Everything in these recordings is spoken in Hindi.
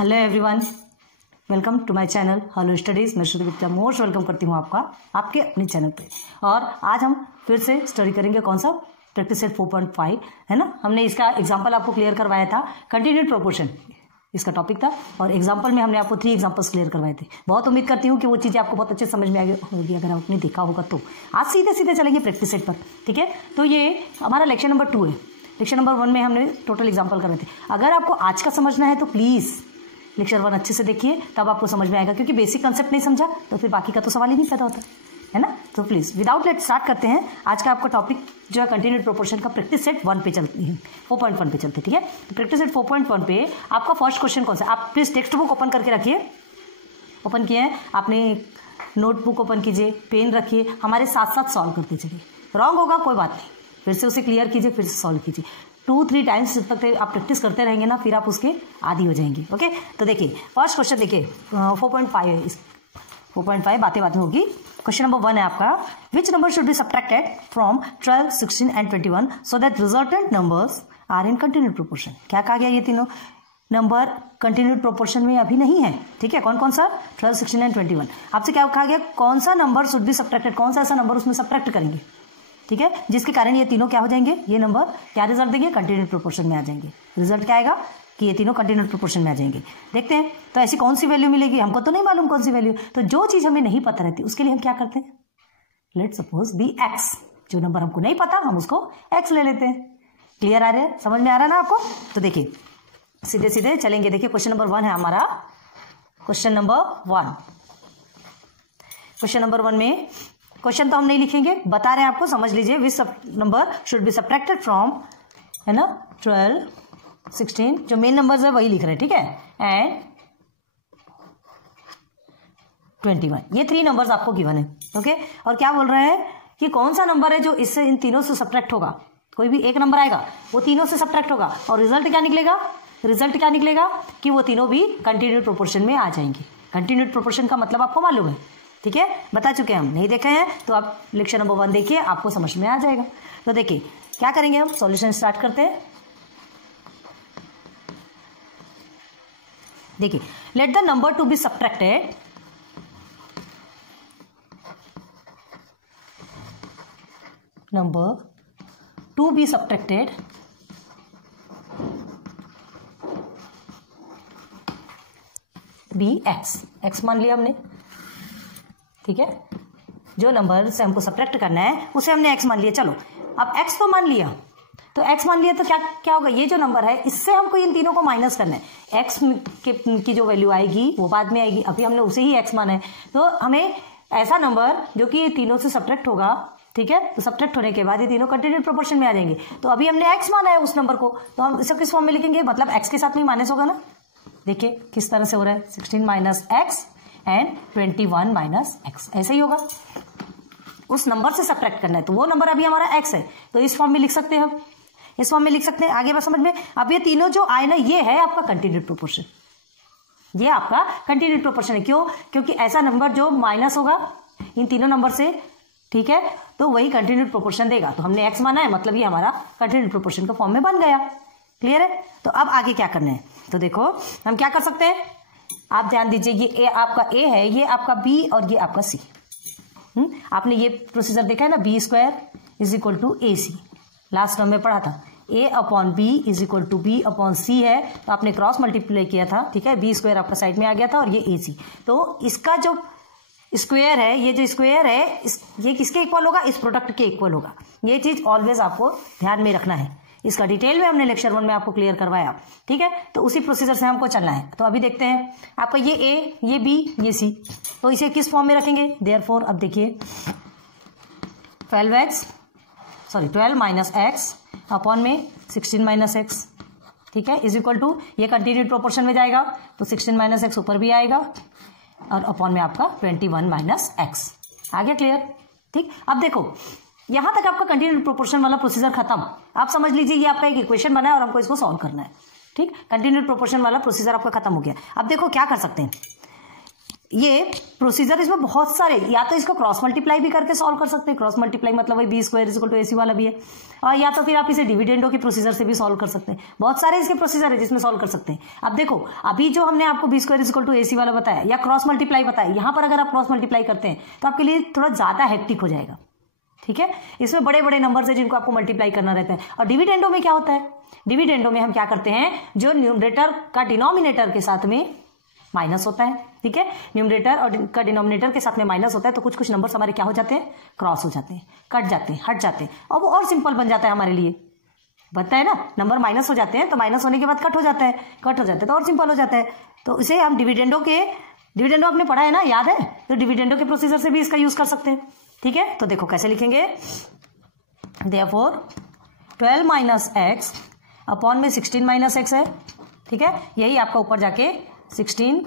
Hello everyone, welcome to my channel hello studies. मैं श्रुति गुप्ता मोस्ट वेलकम करती हूँ आपका आपके अपने चैनल पे। और आज हम फिर से स्टडी करेंगे कौन सा, प्रैक्टिस सेट 4.5 है ना। हमने इसका एग्जांपल आपको क्लियर करवाया था, कंटिन्यूड प्रोपोर्शन इसका टॉपिक था, और एग्जांपल में हमने आपको 3 एग्जांपल्स क्लियर करवाए थे। बहुत उम्मीद करती हूँ कि वो चीज़ें आपको बहुत अच्छे समझ में आ गई होगी अगर आपने देखा होगा तो। आज सीधे सीधे चलेंगे प्रैक्टिस सेट पर, ठीक है। तो ये हमारा लेक्चर नंबर 2 है। लेक्चर नंबर 1 में हमने टोटल एग्जाम्पल करवाए थे। अगर आपको आज का समझना है तो प्लीज़ लेक्चर 1 अच्छे से देखिए, तब आपको समझ में आएगा, क्योंकि बेसिक कंसेप्ट नहीं समझा तो फिर बाकी का तो सवाल ही नहीं पैदा होता है ना। तो प्लीज़ विदाउट लेट स्टार्ट करते हैं। आज का आपका टॉपिक जो है कंटिन्यूड प्रोपोर्शन का प्रैक्टिस सेट 1 पे चलती है, 4.1 पे चलते, ठीक है। तो प्रैक्टिस सेट 4.1 पे आपका फर्स्ट क्वेश्चन कौन सा, आप प्लीज़ टेक्स्ट बुक ओपन करके रखिए। ओपन किए हैं आपने, नोटबुक ओपन कीजिए, पेन रखिए, हमारे साथ साथ सॉल्व करते चलिए। रॉन्ग होगा कोई बात नहीं, फिर से उसे क्लियर कीजिए, फिर से सॉल्व कीजिए। 2-3 टाइम्स जब तक आप प्रैक्टिस करते रहेंगे ना, फिर आप उसके आदी हो जाएंगे। ओके, तो देखिए फर्स्ट क्वेश्चन देखिए 4.5 है। 4.5 बातें होगी। क्वेश्चन नंबर 1 है आपका, which number should be subtracted from 12, 16 and 21 so that resultant numbers are in continued proportion. क्या कहा गया, ये तीनों नंबर कंटिन्यूड प्रोपोर्शन में अभी नहीं है, ठीक है। कौन कौन सा, 12, 16 एंड 21। आपसे क्या कहा गया, कौन सा नंबर शुड बी सब्ट्रैक्टेड, कौन सा ऐसा नंबर उसमें सब्ट्रैक्ट करेंगे, ठीक है, जिसके कारण ये तीनों क्या हो जाएंगे, ये नंबर क्या रिजल्ट देंगे, कंटिन्यूड प्रोपोर्शन में आ जाएंगे। रिजल्ट क्या आएगा कि ये तीनों कंटिन्यूड प्रोपोर्शन में आ जाएंगे। देखते हैं तो ऐसी कौन सी वैल्यू मिलेगी, हमको तो नहीं मालूम कौन सी वैल्यू। तो जो चीज हमें नहीं पता रहती उसके लिए हम क्या करते हैं, लेट सपोज बी एक्स। जो नंबर हमको नहीं पता हम उसको एक्स ले लेते हैं। क्लियर आ रहा है, समझ में आ रहा है ना आपको। तो देखिए सीधे सीधे चलेंगे। देखिए क्वेश्चन नंबर 1 है हमारा, क्वेश्चन नंबर 1। क्वेश्चन नंबर 1 में क्वेश्चन तो हम नहीं लिखेंगे, बता रहे हैं आपको, समझ लीजिए। विच number should be subtracted from, है ना, 12, 16, जो मेन नंबर्स है वही लिख रहे हैं, ठीक है, एंड 21। ये 3 नंबर्स आपको गिवन है, ओके। और क्या बोल रहे हैं कि कौन सा नंबर है जो इससे, इन तीनों से सब्ट्रैक्ट होगा। कोई भी एक नंबर आएगा वो तीनों से सब्ट्रैक्ट होगा, और रिजल्ट क्या निकलेगा, रिजल्ट क्या निकलेगा कि वो तीनों भी कंटिन्यूड प्रोपोर्शन में आ जाएंगे। कंटिन्यूड प्रोपोर्शन का मतलब आपको मालूम है, ठीक है, बता चुके हैं हम। नहीं देखे हैं तो आप लेक्चर नंबर 1 देखिए, आपको समझ में आ जाएगा। तो देखिए क्या करेंगे हम, सॉल्यूशन स्टार्ट करते हैं। देखिए let the number to be subtracted, number to be subtracted be x. X मान लिया हमने, ठीक है। जो नंबर से हमको सब्ट्रैक्ट करना है उसे हमने x मान लिया। चलो अब x तो मान लिया, तो x मान लिया तो क्या क्या होगा, ये जो नंबर है इससे हमको इन तीनों को माइनस करना है। x की जो वैल्यू आएगी वो बाद में आएगी, अभी हमने उसे ही x माना है। तो हमें ऐसा नंबर जो कि ये तीनों से सब्ट्रैक्ट होगा, ठीक है, तो सब्ट्रैक्ट होने के बाद ये तीनों कंटिन्यूड प्रोपोर्शन में आ जाएंगे। तो अभी हमने x माना है उस नंबर को, तो हम इसे किस फॉर्म में लिखेंगे, मतलब x के साथ में माइनस होगा ना। देखिए किस तरह से हो रहा है, 16 minus x and 21 minus x, ऐसे ही होगा। उस नंबर से सब्ट्रैक्ट करना है, तो वो नंबर अभी हमारा x है, तो इस फॉर्म में लिख सकते हैं हम, इस फॉर्म में लिख सकते हैं। आगे बात समझ में। अब ये तीनों जो आए ना, ये है आपका कंटिन्यूड प्रोपोर्शन, ये आपका कंटिन्यूड प्रोपोर्शन है। क्यों, क्योंकि ऐसा नंबर जो माइनस होगा इन तीनों नंबर से, ठीक है, तो वही कंटिन्यूड प्रोपोर्शन देगा। तो हमने x माना है, मतलब ये हमारा कंटिन्यूड प्रोपोर्शन का फॉर्म में बन गया। क्लियर है। तो अब आगे क्या करना है, तो देखो हम क्या कर सकते हैं, आप ध्यान दीजिए। ये a आपका a है, ये आपका b और ये आपका c। आपने ये प्रोसीजर देखा है ना, b square is equal to AC, last term में पढ़ा था। a upon b is equal to b upon c है, तो आपने क्रॉस मल्टीप्लाई किया था, ठीक है। b स्क्वायर आपका साइड में आ गया था, और ये AC। तो इसका जो स्क्वायर है, ये जो स्क्वायर है ये किसके इक्वल होगा, इस प्रोडक्ट के इक्वल होगा। ये चीज ऑलवेज आपको ध्यान में रखना है। इसका डिटेल में हमने लेक्चर 1 में आपको क्लियर करवाया, ठीक है। तो उसी प्रोसीजर से हमको चलना है। तो अभी देखते हैं आपका ये a, ये b, ये c, तो इसे किस फॉर्म में रखेंगे। देयरफॉर अब देखिए 12 माइनस एक्स अपॉन में 16 माइनस एक्स, ठीक है, इज इक्वल टू, ये कंटिन्यूड प्रोपोर्शन में जाएगा तो 16 माइनस एक्स ऊपर भी आएगा, और अपॉन में आपका 21 माइनस एक्स आ गया। क्लियर, ठीक। अब देखो यहां तक आपका कंटिन्यूड प्रोपोर्शन वाला प्रोसीजर खत्म। आप समझ लीजिए ये आपका एक इक्वेशन बना है और हमको इसको सॉल्व करना है, ठीक। कंटिन्यूड प्रोपोर्शन वाला प्रोसीजर आपका खत्म हो गया। अब देखो क्या कर सकते हैं, ये प्रोसीजर इसमें बहुत सारे, या तो इसको क्रॉस मल्टीप्लाई भी करके सॉल्व कर सकते हैं, क्रॉस मल्टीप्लाई मतलब वही b square equal to AC वाला भी है, और या तो फिर आप इसे डिविडेंडो के प्रोसीजर से भी सॉल्व कर सकते हैं। बहुत सारे इसके प्रोसीजर है जिसमें सॉल्व कर सकते हैं। अब देखो अभी जो हमने आपको b square equal to AC वाला बताया या क्रॉस मल्टीप्लाई बताया, यहाँ पर अगर आप क्रॉस मल्टीप्लाई करते हैं तो आपके लिए थोड़ा ज्यादा हेक्टिक हो जाएगा, ठीक है। इसमें बड़े बड़े नंबर है जिनको आपको मल्टीप्लाई करना रहता है। और डिविडेंडो में क्या होता है, डिविडेंडो में हम क्या करते हैं, जो न्यूमरेटर का डिनोमिनेटर के साथ में माइनस होता है, ठीक है, न्यूमरेटर और का डिनोमिनेटर के साथ में माइनस होता है, तो कुछ कुछ नंबर्स हमारे क्या हो जाते हैं, क्रॉस हो जाते हैं, कट जाते हैं, हट जाते हैं, और वो और सिंपल बन जाता है हमारे लिए। बनता है ना, नंबर माइनस हो जाते हैं तो माइनस होने के बाद कट हो जाता है, कट हो जाते हैं तो और सिंपल हो जाता है। तो इसे हम डिविडेंडो आपने पढ़ा है ना, याद है, तो डिविडेंडो के प्रोसीजर से भी इसका यूज कर सकते हैं, ठीक है। तो देखो कैसे लिखेंगे, देयरफॉर 12 माइनस एक्स अपॉन में 16 माइनस एक्स है, ठीक है, यही आपका ऊपर जाके 16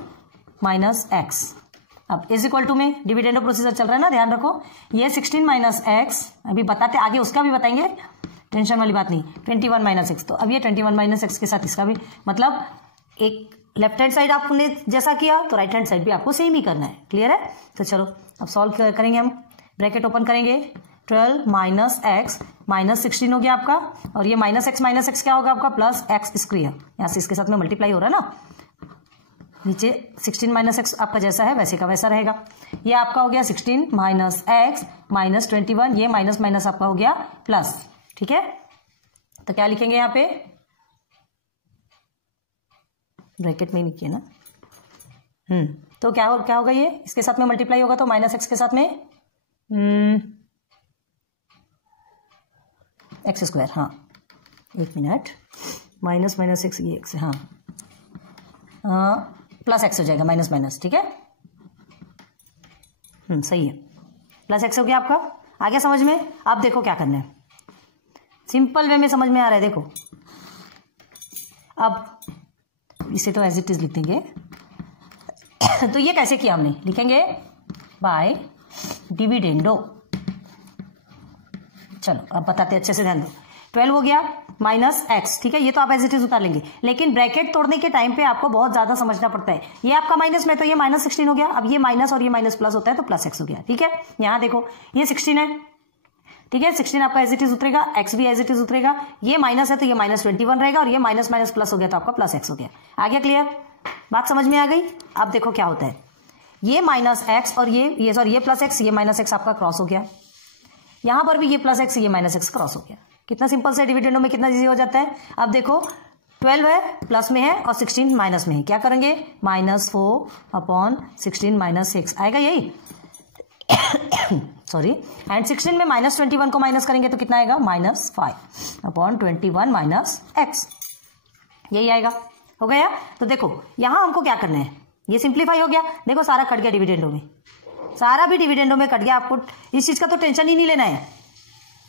माइनस एक्स। अब इज इक्वल टू में डिविडेंडो प्रोसीजर चल रहा है ना, ध्यान रखो, ये 16 माइनस एक्स अभी बताते आगे, उसका भी बताएंगे, टेंशन वाली बात नहीं। 21 माइनस एक्स, तो अब ये 21 माइनस एक्स के साथ इसका भी, मतलब एक लेफ्ट हैंड साइड आपने जैसा किया तो राइट हैंड साइड भी आपको सेम ही करना है। क्लियर है, तो चलो अब सॉल्व करेंगे हम। ब्रैकेट ओपन करेंगे, 12 माइनस एक्स माइनस 16 हो गया आपका, और ये माइनस एक्स क्या होगा आपका, प्लस एक्स स्क्वायर, यहाँ से इसके साथ में मल्टीप्लाई हो रहा है ना, नीचे 16 माइनस एक्स आपका जैसा है वैसे का वैसा रहेगा। ये आपका हो गया 16 माइनस एक्स माइनस 21, ये माइनस माइनस आपका हो गया प्लस, ठीक है। तो क्या लिखेंगे यहाँ पे, ब्रैकेट में ही लिखिए ना, तो क्या होगा, ये इसके साथ में मल्टीप्लाई होगा तो माइनस एक्स के साथ में एक्स स्क्वायर, हाँ एक मिनट, माइनस माइनस एक्स, ये एक्स, हाँ प्लस एक्स हो जाएगा, माइनस माइनस, ठीक है, सही है, प्लस एक्स हो गया आपका। आ गया समझ में। अब देखो क्या करना है, सिंपल वे में समझ में आ रहा है, देखो अब इसे तो एज इट इज लिख देंगे तो ये कैसे किया हमने, लिखेंगे बाय डिविडेंडो। चलो अब बताते अच्छे से, ध्यान दो, 12 हो गया माइनस एक्स, ठीक है, ये तो आप एज इट इज उतार लेंगे, लेकिन ब्रैकेट तोड़ने के टाइम पे आपको बहुत ज्यादा समझना पड़ता है। ये आपका माइनस में, तो ये माइनस 16 हो गया, अब ये माइनस और ये माइनस प्लस होता है तो प्लस एक्स हो गया, ठीक है। यहाँ देखो ये 16 है, ठीक है, 16 आपका एज इट इज उतरेगा, एक्स भी एज इट इज उतरेगा, ये माइनस है तो ये माइनस 21 रहेगा, और ये माइनस माइनस प्लस हो गया तो आपका प्लस एक्स हो गया। आ गया क्लियर, बात समझ में आ गई। अब देखो क्या होता है, ये माइनस एक्स और ये प्लस एक्स, ये माइनस एक्स आपका क्रॉस हो गया, यहां पर भी ये प्लस एक्स ये माइनस एक्स क्रॉस हो गया। कितना सिंपल से डिविडेंडो में कितना इजी हो जाता है। अब देखो 12 है प्लस में है और 16 माइनस में है, क्या करेंगे, -4 अपॉन 16 माइनस 6 आएगा यही सॉरी, एंड 16 में -21 को माइनस करेंगे तो कितना आएगा, -5 अपॉन 21 माइनस एक्स, यही आएगा। हो गया। तो देखो यहां हमको क्या करना है, ये सिंप्लीफाई हो गया, देखो सारा कट गया डिविडेंडो में, सारा भी डिविडेंडो में कट गया। आपको इस चीज का तो टेंशन ही नहीं लेना है,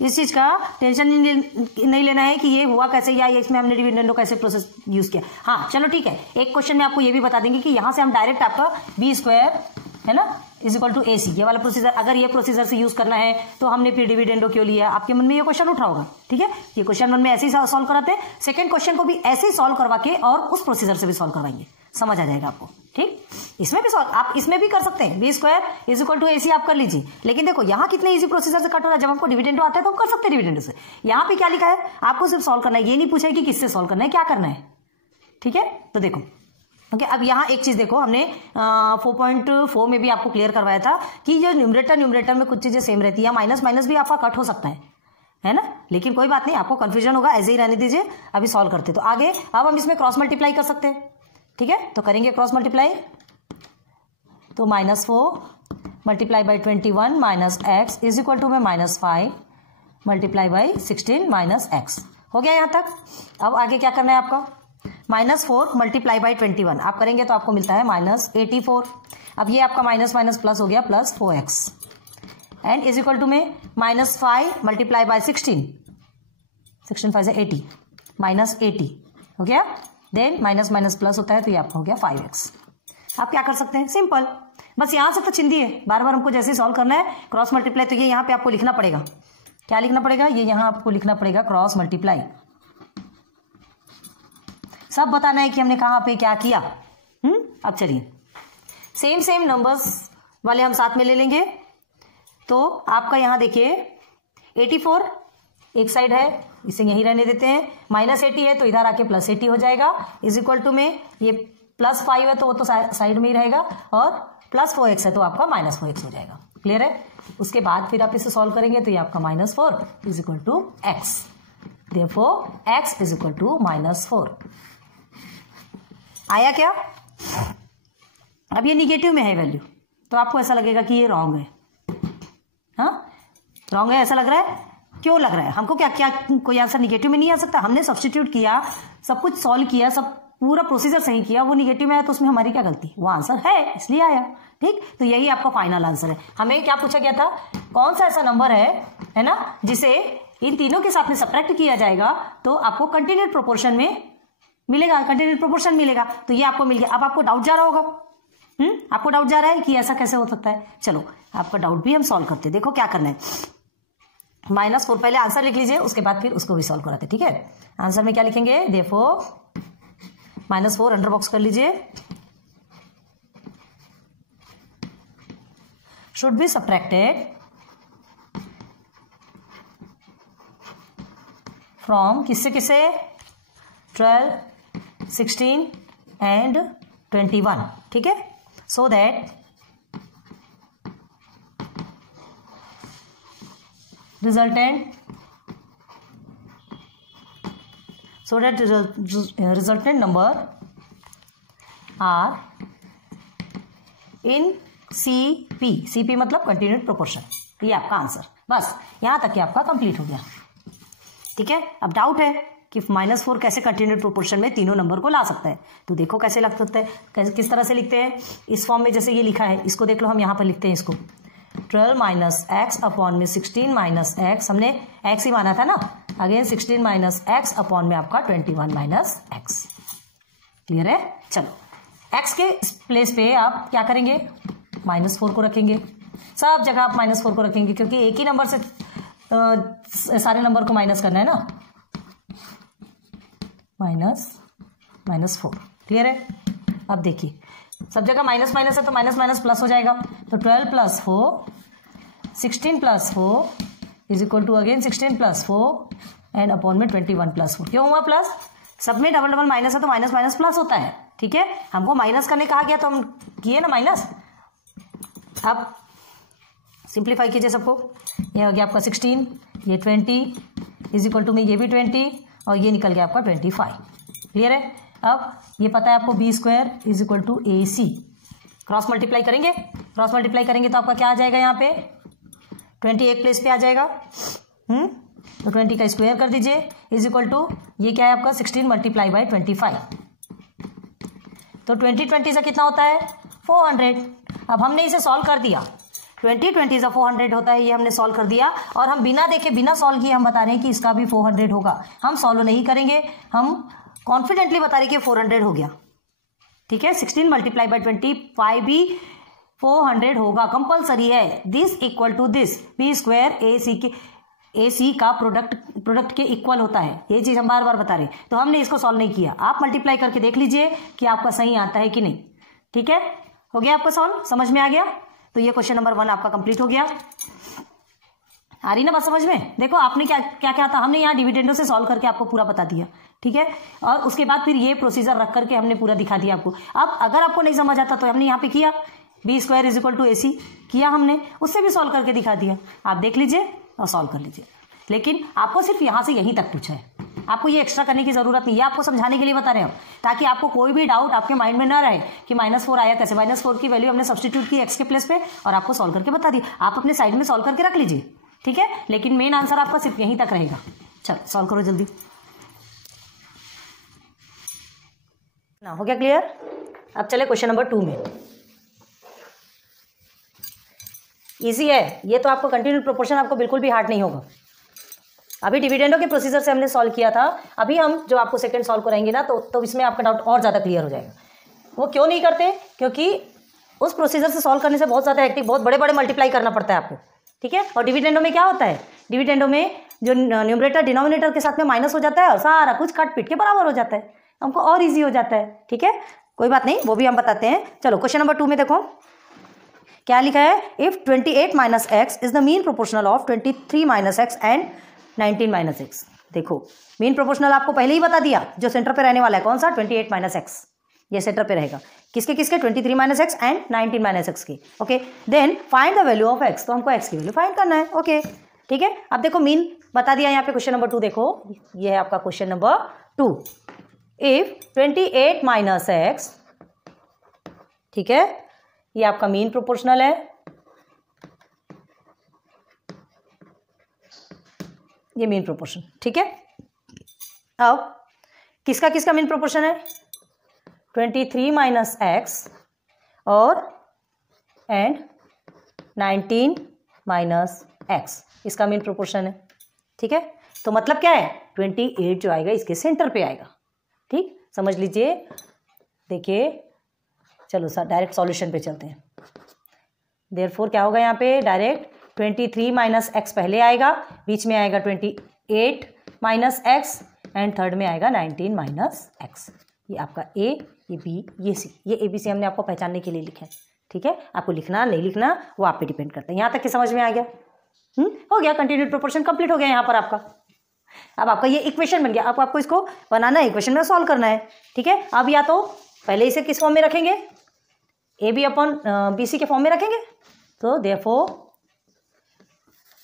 इस चीज का टेंशन नहीं लेना है कि ये हुआ कैसे या इसमें हमने डिविडेंडो कैसे प्रोसेस यूज किया। हाँ चलो ठीक है, एक क्वेश्चन में आपको ये भी बता देंगे कि यहां से हम डायरेक्ट आपका बी स्क्वायर है ना इज इक्वल टू ए सी, ये वाला प्रोसीजर, अगर ये प्रोसीजर से यूज करना है तो हमने फिर डिविडेंडो क्यों लिया, आपके मन में ये क्वेश्चन उठा होगा। ठीक है, ये क्वेश्चन मन में ऐसे ही सॉल्व कराते हैं, सेकंड क्वेश्चन को भी ऐसे ही सॉल्व करवा के और उस प्रोसीजर से भी सॉल्व करवाएंगे, समझ आ जाएगा आपको। ठीक, इसमें भी सॉल्व आप इसमें भी कर सकते हैं, b square is equal to a c आप कर लीजिए, लेकिन देखो यहाँ कितने इजी प्रोसीजर से कट हो रहा है, जब हमको डिविडेंडो आता है तो हम कर सकते हैं डिविडेंडो से। यहाँ पे क्या लिखा है, आपको सिर्फ सॉल्व करना है, ये नहीं पूछा है कि किससे सॉल्व करना है, क्या करना है। ठीक है, तो देखो ओके, अब यहाँ एक चीज देखो, हमने 4.4 में भी आपको क्लियर करवाया था कि जो न्यूमरेटर में कुछ चीजें सेम रहती है, माइनस माइनस भी आपका कट हो सकता है ना, लेकिन कोई बात नहीं, आपको कंफ्यूजन होगा, ऐसे ही रहने दीजिए, अभी सॉल्व करते तो आगे। अब हम इसमें क्रॉस मल्टीप्लाई कर सकते हैं। ठीक है, तो करेंगे क्रॉस मल्टीप्लाई, तो -4 multiply by 21 minus x is equal to में -5 मल्टीप्लाई बाई 16 माइनस एक्स, हो गया यहाँ तक। अब आगे क्या करना है आपका, -4 मल्टीप्लाई बाई 21 आप करेंगे तो आपको मिलता है -84। अब ये आपका माइनस माइनस प्लस हो गया +4x and is equal to में -5 मल्टीप्लाई बाई 16 5 से 80 -80 हो गया, देन माइनस माइनस प्लस होता है तो ये आपका हो गया 5x। आप क्या कर सकते हैं, सिंपल, बस यहां से तो चिंदी है, बार बार हमको जैसे सॉल्व करना है क्रॉस मल्टीप्लाई, तो ये यहाँ पे आपको लिखना पड़ेगा, क्या लिखना पड़ेगा, ये यहाँ आपको लिखना पड़ेगा क्रॉस मल्टीप्लाई, सब बताना है कि हमने कहां पे क्या किया। अब चलिए सेम नंबर्स वाले हम साथ में ले लेंगे। तो आपका यहाँ देखिए 84 एक साइड है, इसे यहीं रहने देते हैं। -80 है तो इधर आके +80 हो जाएगा। इज इक्वल टू में ये +5 है तो वो तो साइड में ही रहेगा, और +4x है तो आपका -4x हो जाएगा। क्लियर है? उसके बाद फिर आप इसे सॉल्व करेंगे तो ये आपका -4 is equal to x। Therefore x is equal to -4। आया क्या? अब ये निगेटिव में है वैल्यू, तो आपको ऐसा लगेगा कि ये रॉन्ग है। हाँ, रॉन्ग है ऐसा लग रहा है। क्यों लग रहा है? हमको क्या कोई आंसर निगेटिव में नहीं आ सकता? हमने सब्स्टिट्यूट किया, सब कुछ सॉल्व किया, सब पूरा प्रोसीजर सही किया, वो निगेटिव में आया तो उसमें हमारी क्या गलती? वो आंसर है इसलिए आया। ठीक, तो यही आपका फाइनल आंसर है। हमें क्या पूछा गया था? कौन सा ऐसा नंबर है ना, जिसे इन तीनों के साथ में सब्ट्रैक्ट किया जाएगा तो आपको कंटिन्यूड प्रोपोर्शन में मिलेगा, कंटिन्यूड प्रोपोर्शन मिलेगा। तो ये आपको मिल गया। अब आपको डाउट जा रहा होगा, आपको डाउट जा रहा है कि ऐसा कैसे हो सकता है। चलो आपका डाउट भी हम सॉल्व करते हैं। देखो क्या करना है, -4 पहले आंसर लिख लीजिए, उसके बाद फिर उसको भी सॉल्व कराते। ठीक है, आंसर में क्या लिखेंगे? देयरफॉर -4 अंडर बॉक्स कर लीजिए, शुड बी सब्ट्रैक्टेड फ्रॉम किससे किसे? 12, 16 एंड 21। ठीक है, so that resultant number are in CP मतलब कंटिन्यूड प्रोपोर्शन। ये आपका आंसर, बस यहां तक कि आपका कंप्लीट हो गया। ठीक है, अब डाउट है कि -4 कैसे कंटिन्यूड प्रोपोर्शन में तीनों नंबर को ला सकता है। तो देखो कैसे लग सकता है, किस तरह से लिखते हैं इस फॉर्म में। जैसे ये लिखा है, इसको देख लो, हम यहाँ पर लिखते हैं इसको 12 - x अपॉन में 16 - x, हमने x ही माना था ना, अगेन 16 - x अपॉन में आपका 21 - x। क्लियर है? चलो x के प्लेस पे आप क्या करेंगे? -4 को रखेंगे। सब जगह आप -4 को रखेंगे, क्योंकि एक ही नंबर से सारे नंबर को माइनस करना है ना। -4। क्लियर है? अब देखिए सब जगह माइनस है तो माइनस प्लस हो जाएगा। तो 12 + 4 16 + 4 is equal to again 16 + 4 and upon में 21 + 4। क्यों हुआ प्लस? सब में डबल माइनस है तो माइनस प्लस होता है। ठीक है, हमको माइनस करने कहा गया तो हम किए ना माइनस। अब सिंप्लीफाई कीजिए सबको। ये हो गया आपका 16, ये 20 इज इक्वल टू में ये भी 20 और ये निकल गया आपका 25। क्लियर है? अब ये पता है आपको b² is equal to AC। Cross multiply करेंगे, क्रॉस मल्टीप्लाई करेंगे तो आपका क्या आ जाएगा? यहाँ पे 20 एक प्लेस पे आ जाएगा। तो 20 का स्क्वायर कर दीजिए इज इक्वल टू ये क्या है आपका 16 × 25। तो 20 से कितना होता है? 400। अब हमने इसे सॉल्व कर दिया, 20 से 400 होता है, ये हमने सॉल्व कर दिया। और हम बिना देखे बिना सॉल्व किए हम बता रहे हैं कि इसका भी 400 होगा। हम सॉल्व नहीं करेंगे, हम कॉन्फिडेंटली बता रहे कि 400 हो गया। ठीक है, 16 × 25 भी 400 होगा, कंपलसरी है। This equal to this, b² AC का प्रोडक्ट के इक्वल होता है। ये चीज हम बार बार बता रहे हैं, तो हमने इसको सॉल्व नहीं किया। आप मल्टीप्लाई करके देख लीजिए कि आपका सही आता है कि नहीं। ठीक है, हो गया आपका सॉल्व, समझ में आ गया? तो ये क्वेश्चन नंबर 1 आपका कंप्लीट हो गया। आ रही ना बात समझ में? देखो आपने क्या था, हमने यहाँ डिविडेंडो से सॉल्व करके आपको पूरा बता दिया। ठीक है, और उसके बाद फिर ये प्रोसीजर रख करके हमने पूरा दिखा दिया आपको। अब अगर आपको नहीं समझ आता तो हमने यहाँ पे किया b² is equal to AC किया, हमने उससे भी सॉल्व करके दिखा दिया। आप देख लीजिए और सॉल्व कर लीजिए। लेकिन आपको सिर्फ यहाँ से यहीं तक पूछा है, आपको ये एक्स्ट्रा करने की जरूरत नहीं है। आपको समझाने के लिए बता रहे हैं, ताकि आपको कोई भी डाउट आपके माइंड में ना रहे कि -4 आया कैसे। -4 की वैल्यू हमने सब्स्टिट्यूट की x के प्लेस पे और आपको सॉल्व करके बता दी। आप अपने साइड में सॉल्व करके रख लीजिए। ठीक है, लेकिन मेन आंसर आपका सिर्फ यहीं तक रहेगा। चलो सॉल्व करो जल्दी ना। हो गया क्लियर? अब चले क्वेश्चन नंबर 2 में। इजी है ये तो, आपको कंटिन्यूड प्रोपोर्शन आपको बिल्कुल भी हार्ड नहीं होगा। अभी डिविडेंडो के प्रोसीजर से हमने सॉल्व किया था, अभी हम जो आपको सेकंड सॉल्व कराएंगे ना तो इसमें आपका डाउट और ज़्यादा क्लियर हो जाएगा। वो क्यों नहीं करते? क्योंकि उस प्रोसीजर से सॉल्व करने से बहुत ज़्यादा एक्टिव, बहुत बड़े मल्टीप्लाई करना पड़ता है आपको। ठीक है, और डिविडेंडो में क्या होता है? डिविडेंडो में जो न्यूमरेटर डिनोमिनेटर के साथ में माइनस हो जाता है और सारा कुछ कट पिट के बराबर हो जाता है, हमको और ईजी हो जाता है। ठीक है, कोई बात नहीं, वो भी हम बताते हैं। चलो क्वेश्चन नंबर 2 में देखो क्या लिखा है, if 28 minus x is the mean proportional of 23 minus x and 19 minus x. देखो मीन प्रोपोर्शनल आपको पहले ही बता दिया, जो सेंटर पे रहने वाला है कौन सा, 28 माइनस एक्स, ये सेंटर पे रहेगा। किसके किसके, 23 minus x and 19 minus x की। Okay, then find the value of x, तो हमको एक्स की वैल्यू फाइंड करना है। ओके ठीक है, अब देखो मीन बता दिया यहाँ पे। क्वेश्चन नंबर 2 देखो, ये है आपका question number 2। If 28 minus x, ठीक है, ये आपका मीन प्रोपोर्शनल है, ये मीन प्रोपोर्शन, ठीक है। अब किसका किसका मीन प्रोपोर्शन है, 23 माइनस एक्स और एंड 19 माइनस एक्स, इसका मीन प्रोपोर्शन है, ठीक है। तो मतलब क्या है, 28 जो आएगा इसके सेंटर पे आएगा, ठीक, समझ लीजिए। देखिए चलो सर डायरेक्ट सॉल्यूशन पे चलते हैं। देयरफॉर क्या होगा यहाँ पे, डायरेक्ट 23 माइनस एक्स पहले आएगा, बीच में आएगा 28 माइनस एक्स एंड थर्ड में आएगा 19 माइनस एक्स। ये आपका ए, ये बी, ये सी, ये ए बी सी हमने आपको पहचानने के लिए लिखा है, ठीक है। आपको लिखना नहीं लिखना वो आप पे डिपेंड करता है। यहाँ तक कि समझ में आ गया, हो गया, कंटिन्यूड प्रोपोर्शन कंप्लीट हो गया यहाँ पर आपका। अब आपका ये इक्वेशन बन गया, अब आपको इसको बनाना है, इक्वेशन में सॉल्व करना है, ठीक है। अब या तो पहले इसे किस फॉर्म में रखेंगे, a b upon b c के फॉर्म में रखेंगे, तो देयरफॉर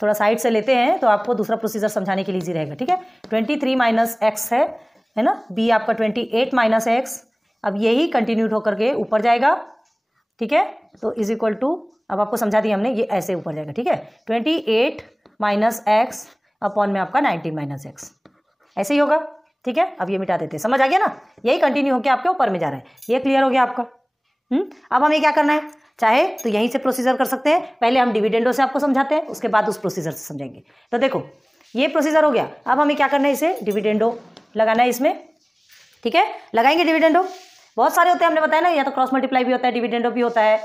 थोड़ा साइड से लेते हैं तो आपको दूसरा प्रोसीजर समझाने के लिए इजी रहेगा, ठीक है। 23 माइनस एक्स है ना, बी आपका 28 माइनस एक्स, अब यही कंटिन्यूड होकर के ऊपर जाएगा, ठीक है। तो इज इक्वल टू, अब आपको समझा दिया हमने, ये ऐसे ऊपर जाएगा, ठीक है। 28 माइनस एक्स अपॉन में आपका 19 माइनस एक्स, ऐसे ही होगा, ठीक है। अब ये मिटा देते हैं, समझ आ गया ना, यही कंटिन्यू होकर आपके ऊपर में जा रहा है, ये क्लियर हो गया आपका। अब हमें क्या करना है, चाहे तो यहीं से प्रोसीजर कर सकते हैं, पहले हम डिविडेंडो से आपको समझाते हैं, उसके बाद उस प्रोसीजर से समझेंगे। तो देखो ये प्रोसीजर हो गया, अब हमें क्या करना है, इसे डिविडेंडो लगाना है इसमें, ठीक है। लगाएंगे डिविडेंडो, बहुत सारे होते हैं, हमने बताया ना, या तो क्रॉस मल्टीप्लाई भी होता है, डिविडेंडो भी होता है,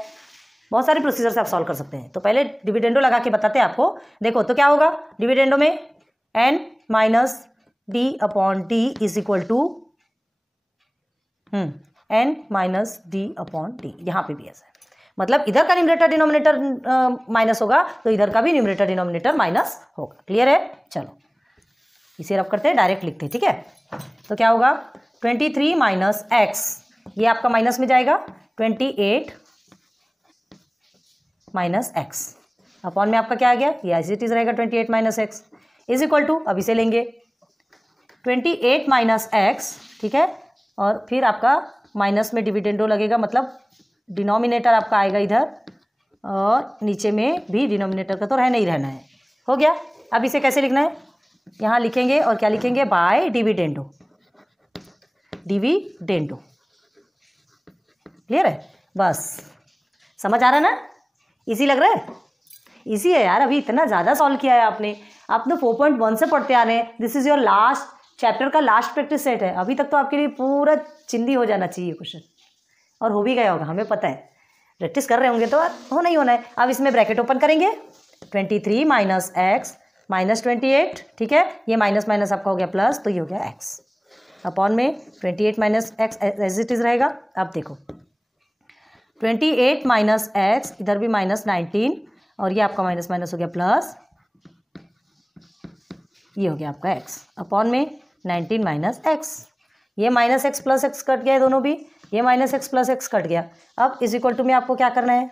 बहुत सारे प्रोसीजर से आप सॉल्व कर सकते हैं। तो पहले डिविडेंडो लगा के बताते हैं आपको। देखो तो क्या होगा, डिविडेंडो में n minus d upon d is equal to n minus d upon d, यहाँ पे भी ऐसा है, मतलब इधर का न्यूमरेटर डिनोमिनेटर माइनस होगा तो इधर का भी न्यूमरेटर डिनोमिनेटर माइनस होगा, क्लियर है। चलो इसे रब करते हैं, डायरेक्ट लिखते हैं, ठीक है। तो क्या होगा, 23 माइनस एक्स, ये आपका माइनस में जाएगा, 28 माइनस एक्स अपॉन में आपका क्या आ गया, ये एज इट इज रहेगा 28 minus x is equal to, अब इसे लेंगे 28 माइनस एक्स, ठीक है, और फिर आपका माइनस में डिविडेंडो लगेगा, मतलब डिनोमिनेटर आपका आएगा इधर और नीचे में भी डिनोमिनेटर का तो रहना ही रहना है, हो गया। अब इसे कैसे लिखना है, यहाँ लिखेंगे और क्या लिखेंगे, बाय डिविडेंडो, डिविडेंडो, क्लियर है। बस समझ आ रहा है ना, इजी लग रहा है, इजी है यार, अभी इतना ज़्यादा सॉल्व किया है आपने, आप तो 4.1 से पढ़ते आ रहे हैं, this is your last chapter का लास्ट प्रैक्टिस सेट है, अभी तक तो आपके लिए पूरा चिंदी हो जाना चाहिए क्वेश्चन, और हो भी गया होगा, हमें पता है, प्रैक्टिस कर रहे होंगे तो होना ही होना है। अब इसमें ब्रैकेट ओपन करेंगे, 23 माइनस एक्स माइनस 28, ठीक है, ये माइनस माइनस आपका हो गया प्लस, तो ये हो गया एक्स अपॉन में 28 minus x as it is रहेगा। अब देखो 28 माइनस एक्स, इधर भी माइनस 19 और ये आपका माइनस माइनस हो गया प्लस, ये हो गया आपका एक्स अपॉन में 19 माइनस एक्स, ये minus x plus x cut गया दोनों भी, ये minus x plus x cut गया। अब इज इक्वल टू में आपको क्या करना है,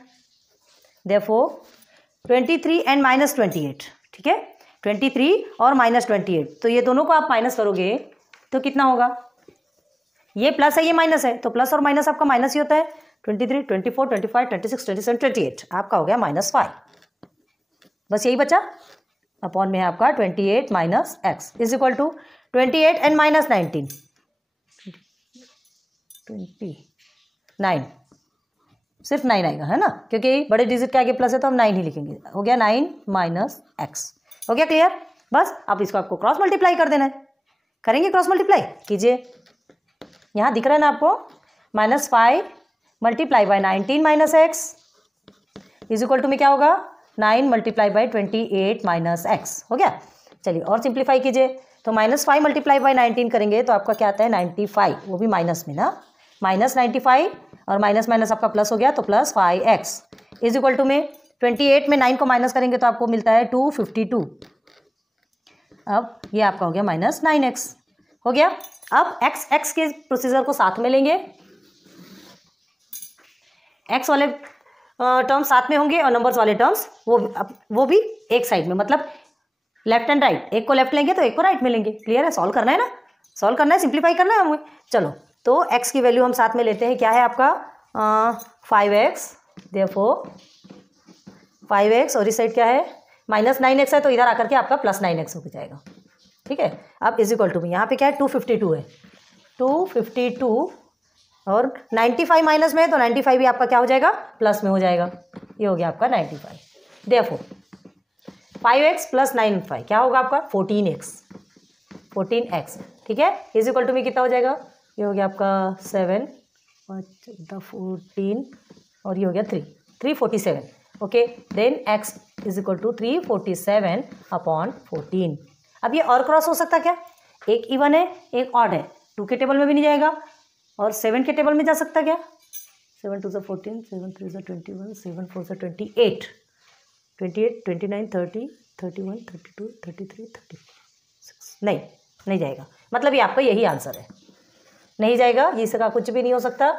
देयरफॉर 23 एंड माइनस 28, ठीक है, 23 और माइनस 28, तो ये दोनों को आप माइनस करोगे तो कितना होगा, ये प्लस है ये माइनस है, तो प्लस और माइनस आपका माइनस ही होता है। 23, 24, 25, 26, 27, 28 आपका हो गया -5, बस यही बचा, अपॉन में है आपका 28 minus x is equal to 28 and minus 19, 29, सिर्फ 9 आएगा, है ना, क्योंकि बड़े डिजिट के आगे प्लस है तो हम 9 ही लिखेंगे, हो गया 9 माइनस एक्स, हो गया क्लियर। बस अब इसको आपको क्रॉस मल्टीप्लाई कर देना है, करेंगे क्रॉस मल्टीप्लाई, कीजिए, यहाँ दिख रहा है ना आपको, -5 multiply by 19 minus x is equal to में क्या होगा, 9 मल्टीप्लाई बाय 28 माइनस एक्स, हो गया। चलिए और सिंप्लीफाई कीजिए, तो -5 मल्टीप्लाई बाय 19 करेंगे तो आपका क्या आता है 95, वो भी माइनस में ना, -95 और माइनस माइनस आपका प्लस हो गया तो plus 5x is equal to में 28 में 9 को माइनस करेंगे तो आपको मिलता है 252। अब ये आपका हो गया -9x हो गया। अब x के प्रोसीजर को साथ में लेंगे, x वाले टर्म्स साथ में होंगे और नंबर्स वाले टर्म्स वो भी एक साइड में, मतलब लेफ्ट एंड राइट, एक को लेफ्ट लेंगे तो एक को राइट में लेंगे। क्लियर है? सॉल्व करना है ना, सॉल्व करना है, सिंप्लीफाई करना है हमें। चलो तो x की वैल्यू हम साथ में लेते हैं, क्या है आपका 5x, देयरफॉर 5x और इस साइड क्या है -9x है तो इधर आकर के आपका +9x हो जाएगा। ठीक है, अब इज इक्वल टू में यहाँ पे क्या है 252 है, 252 और 95 माइनस में है तो 95 भी आपका क्या हो जाएगा प्लस में हो जाएगा। ये हो गया आपका 95। देयरफॉर 5x + 95 क्या होगा आपका 14x। ठीक है, इज इक्वल टू में कितना हो जाएगा, ये हो गया आपका 7 14 और ये हो गया 347। Okay, then x is equal to 347/14। अब ये और क्रॉस हो सकता क्या, एक इवन है एक ऑड है, 2 के टेबल में भी नहीं जाएगा और 7 के टेबल में जा सकता क्या, 7 2 14 7 3 21 7 4 28 29 30 31 32 33 36 नहीं जाएगा, मतलब ये आपका यही आंसर है, नहीं जाएगा, ये इसका कुछ भी नहीं हो सकता।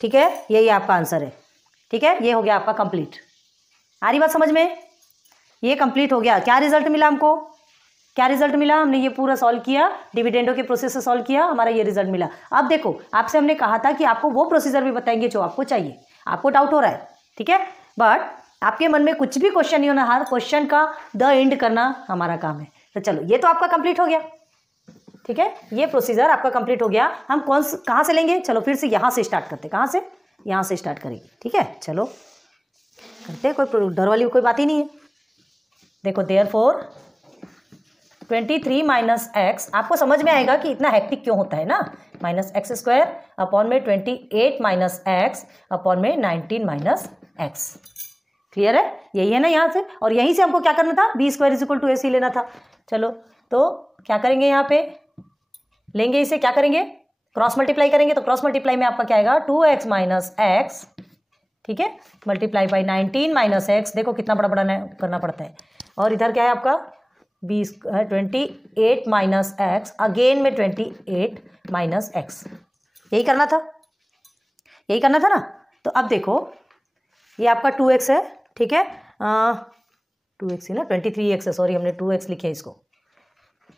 ठीक है, यही आपका आंसर है। ठीक है, ये हो गया आपका कंप्लीट। आ रही बात समझ में, ये कंप्लीट हो गया। क्या रिजल्ट मिला हमको, क्या रिजल्ट मिला, हमने ये पूरा सॉल्व किया, डिविडेंडो के प्रोसेस से सॉल्व किया, हमारा ये रिजल्ट मिला। अब देखो आपसे हमने कहा था कि आपको वो प्रोसीजर भी बताएंगे जो आपको चाहिए, आपको डाउट हो रहा है। ठीक है, बट आपके मन में कुछ भी क्वेश्चन नहीं होना, हर क्वेश्चन का द एंड करना हमारा काम है। तो चलो ये तो आपका कंप्लीट हो गया। ठीक है, ये प्रोसीजर आपका कंप्लीट हो गया। हम कहाँ से लेंगे, चलो फिर से यहाँ से स्टार्ट करते, कहाँ से, यहाँ से स्टार्ट करेंगे। ठीक है, चलो करते, कोई डर वाली कोई बात ही नहीं है। देखो देयरफॉर 23 - x, आपको समझ में आएगा कि इतना हेक्टिक क्यों होता है ना, -x² अपॉन में 28 - x अपॉन में 19 - x। क्लियर है, यही है ना यहाँ से, और यहीं से हमको क्या करना था, b² = ac लेना था। चलो तो क्या करेंगे, यहाँ पे लेंगे इसे, क्या करेंगे क्रॉस मल्टीप्लाई करेंगे, तो क्रॉस मल्टीप्लाई में आपका क्या आएगा 2x - x। ठीक है, मल्टीप्लाई बाई 19 - x, देखो कितना बड़ा करना पड़ता है, और इधर क्या है आपका 28 - x अगेन में 28 - x, यही करना था, यही करना था ना। तो अब देखो ये आपका 2x है। ठीक है, 2x ही ना, 23x है, सॉरी हमने 2x लिखे इसको,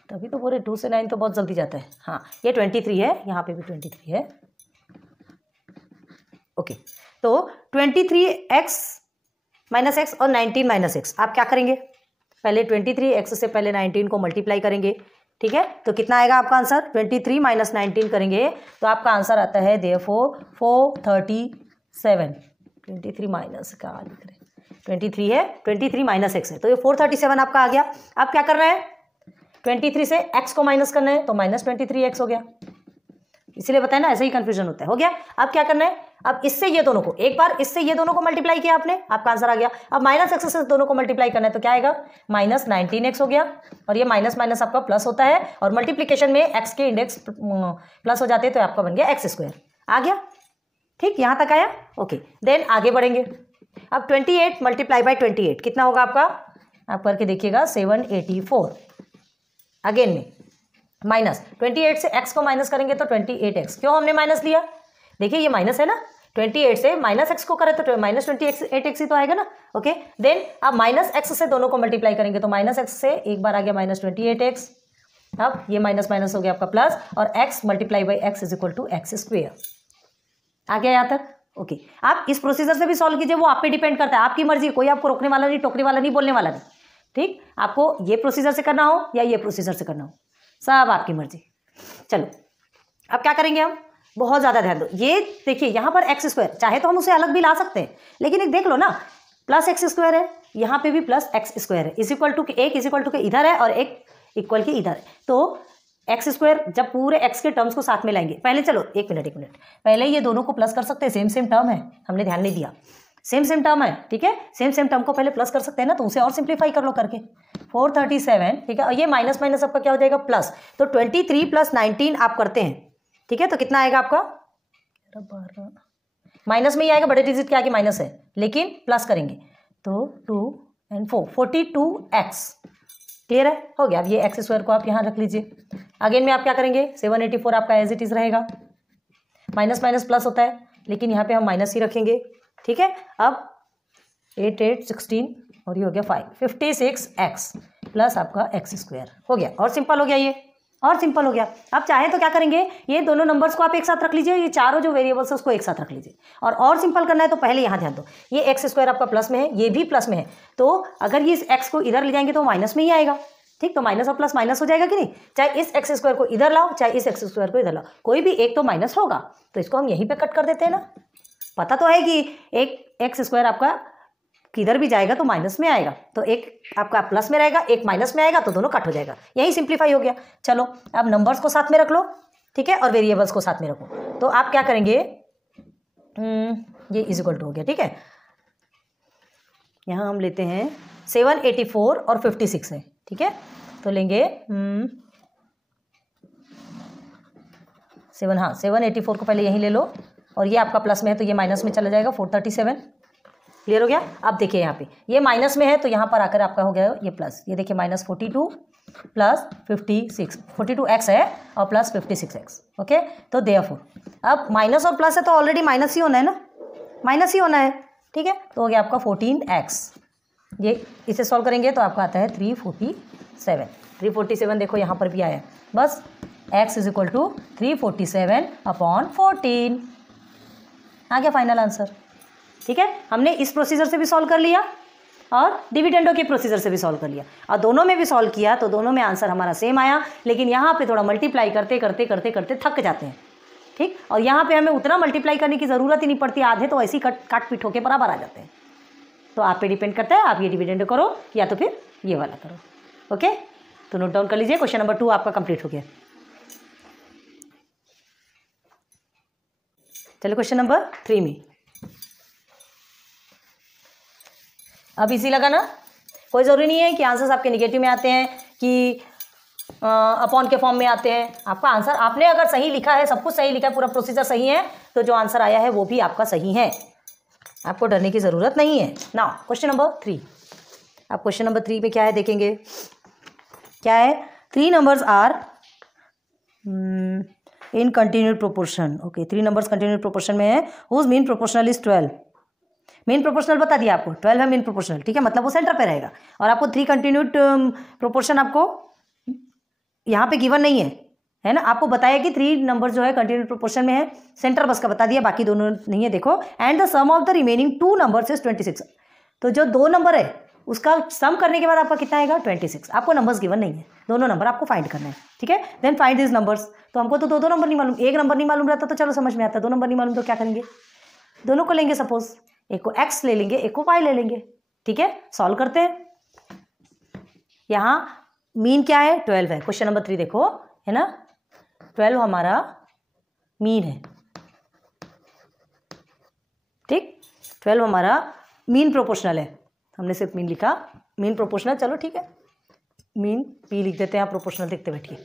तभी तो बोले 2 से 9 तो बहुत जल्दी जाता है। हाँ ये 23 है, यहाँ पे भी 23 है। ओके, तो 23x - x और 19 - x, आप क्या करेंगे, पहले 23x से पहले 19 को मल्टीप्लाई करेंगे। ठीक है, तो कितना आएगा आपका आंसर, 23 - 19 करेंगे तो आपका आंसर आता है देयरफॉर 437। 23 माइनस क्या लिख रहे हैं, 23 है, 23 - x है, तो ये 437 आपका आ गया। अब क्या करना है, 23 से x को माइनस करना है, तो -23x हो गया, इसीलिए बताया ना ऐसे ही कंफ्यूजन होता है। हो गया, अब क्या करना है, अब इससे ये दोनों को, एक बार इससे ये दोनों को मल्टीप्लाई किया आपने, आपका आंसर आ गया। अब -x से दोनों को मल्टीप्लाई करना है तो क्या आएगा, -19x हो गया, और ये माइनस माइनस आपका प्लस होता है, और मल्टीप्लीकेशन में x के इंडेक्स प्लस हो जाते हैं, तो आपका बन गया x² आ गया। ठीक, यहाँ तक आया। ओके, देन आगे बढ़ेंगे। अब 28 × 28 कितना होगा आपका, आप करके देखिएगा 784। अगेन में -28 से x को माइनस करेंगे तो 28x, क्यों हमने माइनस लिया, देखिए ये माइनस है ना, 28 से -x को करें तो -28x ही तो आएगा ना। ओके, देन अब -x से दोनों को मल्टीप्लाई करेंगे तो -x से एक बार आ गया -28x, अब ये माइनस माइनस हो गया आपका प्लस, और x × x = x²। आ गया यहाँ तक। ओके, आप इस प्रोसीजर से भी सॉल्व कीजिए, वो आप पे डिपेंड करता है, आपकी मर्जी, कोई आपको रोकने वाला नहीं, टोकने वाला नहीं, बोलने वाला नहीं। ठीक, आपको ये प्रोसीजर से करना हो या ये प्रोसीजर से करना हो, सब आपकी मर्जी। चलो अब क्या करेंगे हम, बहुत ज़्यादा ध्यान दो, ये देखिए यहाँ पर x², चाहे तो हम उसे अलग भी ला सकते हैं, लेकिन एक देख लो ना, +x² है, यहाँ पे भी +x² है, इज इक्वल टू एक इज इक्वल टू के इधर है और एक इक्वल के इधर है, तो x² जब पूरे x के टर्म्स को साथ में लाएंगे, पहले चलो एक मिनट पहले ये दोनों को प्लस कर सकते हैं, सेम टर्म है, हमने ध्यान नहीं दिया, सेम टर्म है। ठीक है, सेम टर्म को पहले प्लस कर सकते हैं ना, तो उसे और सिंप्लीफाई कर लो करके 437। ठीक है, और ये माइनस माइनस आपका क्या हो जाएगा प्लस, तो 23 + 19 आप करते हैं। ठीक है, तो कितना आएगा आपका माइनस में ही आएगा, बड़े डिजिट के आगे माइनस है, लेकिन प्लस करेंगे तो 2 and 4 42x। क्लियर है, हो गया। अब ये एक्स स्क्वायर को आप यहाँ रख लीजिए। अगेन में आप क्या करेंगे, 784 आपका एज इट इज रहेगा। माइनस माइनस प्लस होता है, लेकिन यहाँ पे हम माइनस ही रखेंगे। ठीक है, अब 8 8 16 और ये हो गया 5 56x प्लस आपका एक्स स्क्वायर हो गया। और सिंपल हो गया, ये और सिंपल हो गया। अब चाहे तो क्या करेंगे, ये दोनों नंबर्स को आप एक साथ रख लीजिए, ये चारों जो वेरिएबल्स है उसको एक साथ रख लीजिए। और सिंपल करना है तो पहले यहाँ ध्यान दो, ये एक्स स्क्वायर आपका प्लस में है, ये भी प्लस में है, तो अगर ये इस एक्स को इधर ले जाएंगे तो माइनस में ही आएगा। ठीक, तो माइनस और प्लस माइनस हो जाएगा कि नहीं, चाहे इस एक्स स्क्वायर को इधर लाओ चाहे इस एक्स स्क्वायर को इधर लाओ, कोई भी एक तो माइनस होगा, तो इसको हम यहीं पे कट कर देते हैं ना। पता तो है कि एक एक्स स्क्वायर आपका किधर भी जाएगा तो माइनस में आएगा, तो एक आपका प्लस में रहेगा, एक माइनस में आएगा, तो दोनों कट हो जाएगा। यही सिंप्लीफाई हो गया। चलो अब नंबर्स को साथ में रख लो, ठीक है, और वेरिएबल्स को साथ में रखो। तो आप क्या करेंगे, ये इज इक्वल टू हो गया। ठीक है, यहाँ हम लेते हैं 784 और 56 है। ठीक है, तो लेंगे 784 को पहले यहीं ले लो, और ये आपका प्लस में है तो ये माइनस में चला जाएगा 437। क्लियर हो गया। अब देखिए यहाँ पे ये माइनस में है तो यहाँ पर आकर आपका हो गया ये प्लस, ये देखिए माइनस 42 प्लस 56, 42x है और प्लस 56x। ओके, तो देयरफॉर अब माइनस और प्लस है तो ऑलरेडी माइनस ही होना है ना, माइनस ही होना है। ठीक है, तो हो गया आपका 14x। ये इसे सॉल्व करेंगे तो आपका आता है 347। 347 देखो यहाँ पर भी आया, बस x इज इक्वल टू 347/14 आ गया फाइनल आंसर। ठीक है, हमने इस प्रोसीजर से भी सॉल्व कर लिया और डिविडेंडो के प्रोसीजर से भी सॉल्व कर लिया, और दोनों में भी सॉल्व किया तो दोनों में आंसर हमारा सेम आया, लेकिन यहाँ पे थोड़ा मल्टीप्लाई करते करते करते करते थक जाते हैं। ठीक, और यहाँ पे हमें उतना मल्टीप्लाई करने की ज़रूरत ही नहीं पड़ती, आधे तो ऐसे ही काट पीट होके बराबर आ जाते हैं। तो आप पे डिपेंड करता है, आप ये डिविडेंडो करो या तो फिर ये वाला करो। ओके, तो नोट डाउन कर लीजिए, क्वेश्चन नंबर 2 आपका कंप्लीट हो गया। चलिए क्वेश्चन नंबर 3 में। अब इजी लगा ना, कोई ज़रूरी नहीं है कि आंसर्स आपके निगेटिव में आते हैं कि अपॉन के फॉर्म में आते हैं। आपका आंसर आपने अगर सही लिखा है, सब कुछ सही लिखा है, पूरा प्रोसीजर सही है, तो जो आंसर आया है वो भी आपका सही है, आपको डरने की ज़रूरत नहीं है। Now question number 3। अब क्वेश्चन नंबर 3 पे क्या है देखेंगे, क्या है, 3 numbers are in continued proportion. Okay, 3 numbers continued proportion में है, whose mean proportional is 12। Mean proportional बता दिया आपको, 12 है मेन प्रोपोर्शनल। ठीक है, मतलब वो सेंटर पे रहेगा, और आपको 3 कंटिन्यूड प्रोपोर्शन आपको यहाँ पे गिवन नहीं है ना, आपको बताया कि 3 नंबर जो है कंटिन्यूड प्रोपोर्शन में है, सेंटर बस का बता दिया, बाकी दोनों नहीं है। देखो, and the sum of the remaining 2 numbers is 26। तो जो 2 नंबर है उसका सम करने के बाद आपका कितना आएगा, 26। आपको नंबर्स गिवन नहीं है, दोनों नंबर आपको फाइंड करना है। ठीक है, देन फाइंड दिस नंबर्स। तो हमको तो दो नंबर नहीं मालूम, एक नंबर नहीं मालूम रहता तो चलो समझ में आता, 2 नंबर नहीं मालूम तो क्या करेंगे, दोनों को लेंगे, सपोज एक को x ले लेंगे, एक को y ले लेंगे। ठीक है, सॉल्व करते हैं। यहाँ मीन क्या है, 12 है। क्वेश्चन नंबर 3 देखो, है ना, 12 हमारा मीन है। ठीक, 12 हमारा मीन प्रोपोर्शनल है, हमने सिर्फ मीन लिखा, मीन प्रोपोर्शनल, चलो ठीक है, मीन p लिख देते हैं, आप प्रोपोर्शनल देखते बैठिए।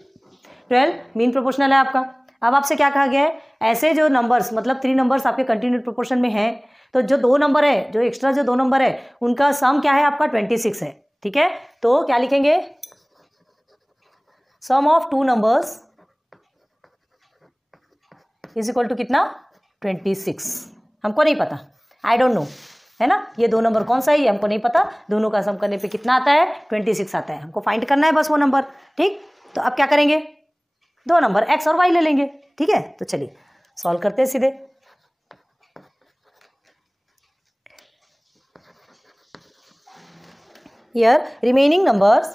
12 मीन प्रोपोर्शनल है आपका। अब आपसे क्या कहा गया है, ऐसे जो नंबर्स, मतलब 3 नंबर्स आपके कंटिन्यूड प्रोपोर्शन में हैं, तो जो 2 नंबर है, जो एक्स्ट्रा जो 2 नंबर है, उनका सम क्या है आपका 26 है। ठीक है, तो क्या लिखेंगे, sum of 2 numbers is equal to कितना, 26। हमको नहीं पता, आई डोंट नो, है ना, ये 2 नंबर कौन सा है ये हमको नहीं पता, दोनों का सम करने पे कितना आता है, 26 आता है, हमको फाइंड करना है बस वो नंबर। ठीक, तो अब क्या करेंगे, 2 नंबर x और y ले लेंगे। ठीक है, तो चलिए सॉल्व करते हैं सीधे। Here remaining numbers,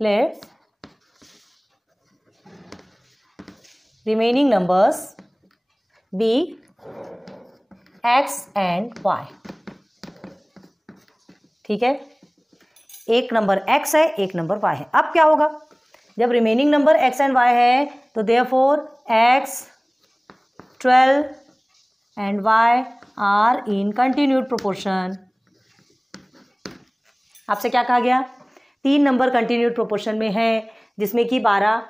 let remaining numbers be x and y। ठीक है, एक नंबर x है, एक नंबर y है। अब क्या होगा, जब remaining number x and y है तो therefore x 12 and y are in continued proportion. आपसे क्या कहा गया, 3 नंबर कंटिन्यूड प्रोपोर्शन में है, जिसमें कि 12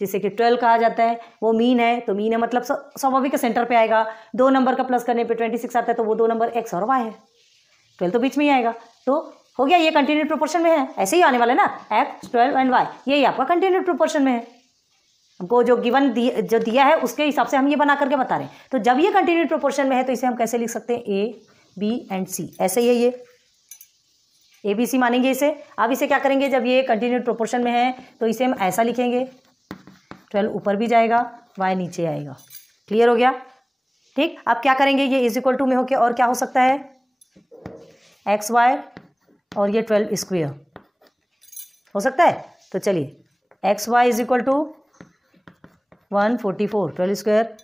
जिसे कि 12 कहा जाता है, वो मीन है। तो मीन है मतलब स्वाभाविक सेंटर पे आएगा। 2 नंबर का प्लस करने पे 26 आता है, तो वो 2 नंबर x और y है। 12 तो बीच में ही आएगा, तो हो गया, ये कंटिन्यूड प्रोपोर्शन में है। ऐसे ही आने वाला है ना, x 12 एंड y, यही आपका कंटिन्यूड प्रोपोर्शन में है। हमको जो गिवन जो दिया है उसके हिसाब से हम ये बना करके बता रहे हैं। तो जब ये कंटिन्यूड प्रोपोर्शन में है तो इसे हम कैसे लिख सकते हैं, ए बी एंड सी, ऐसे ही है ये ए बी सी मानेंगे इसे। अब इसे क्या करेंगे, जब ये कंटिन्यूड प्रोपोर्शन में है तो इसे हम ऐसा लिखेंगे, 12 ऊपर भी जाएगा, y नीचे आएगा। क्लियर हो गया, ठीक। अब क्या करेंगे, ये इज इक्वल टू में होके और क्या हो सकता है, एक्स वाई और ये 12 स्क्वायर हो सकता है। तो चलिए, x y is equal to 144, 12 square,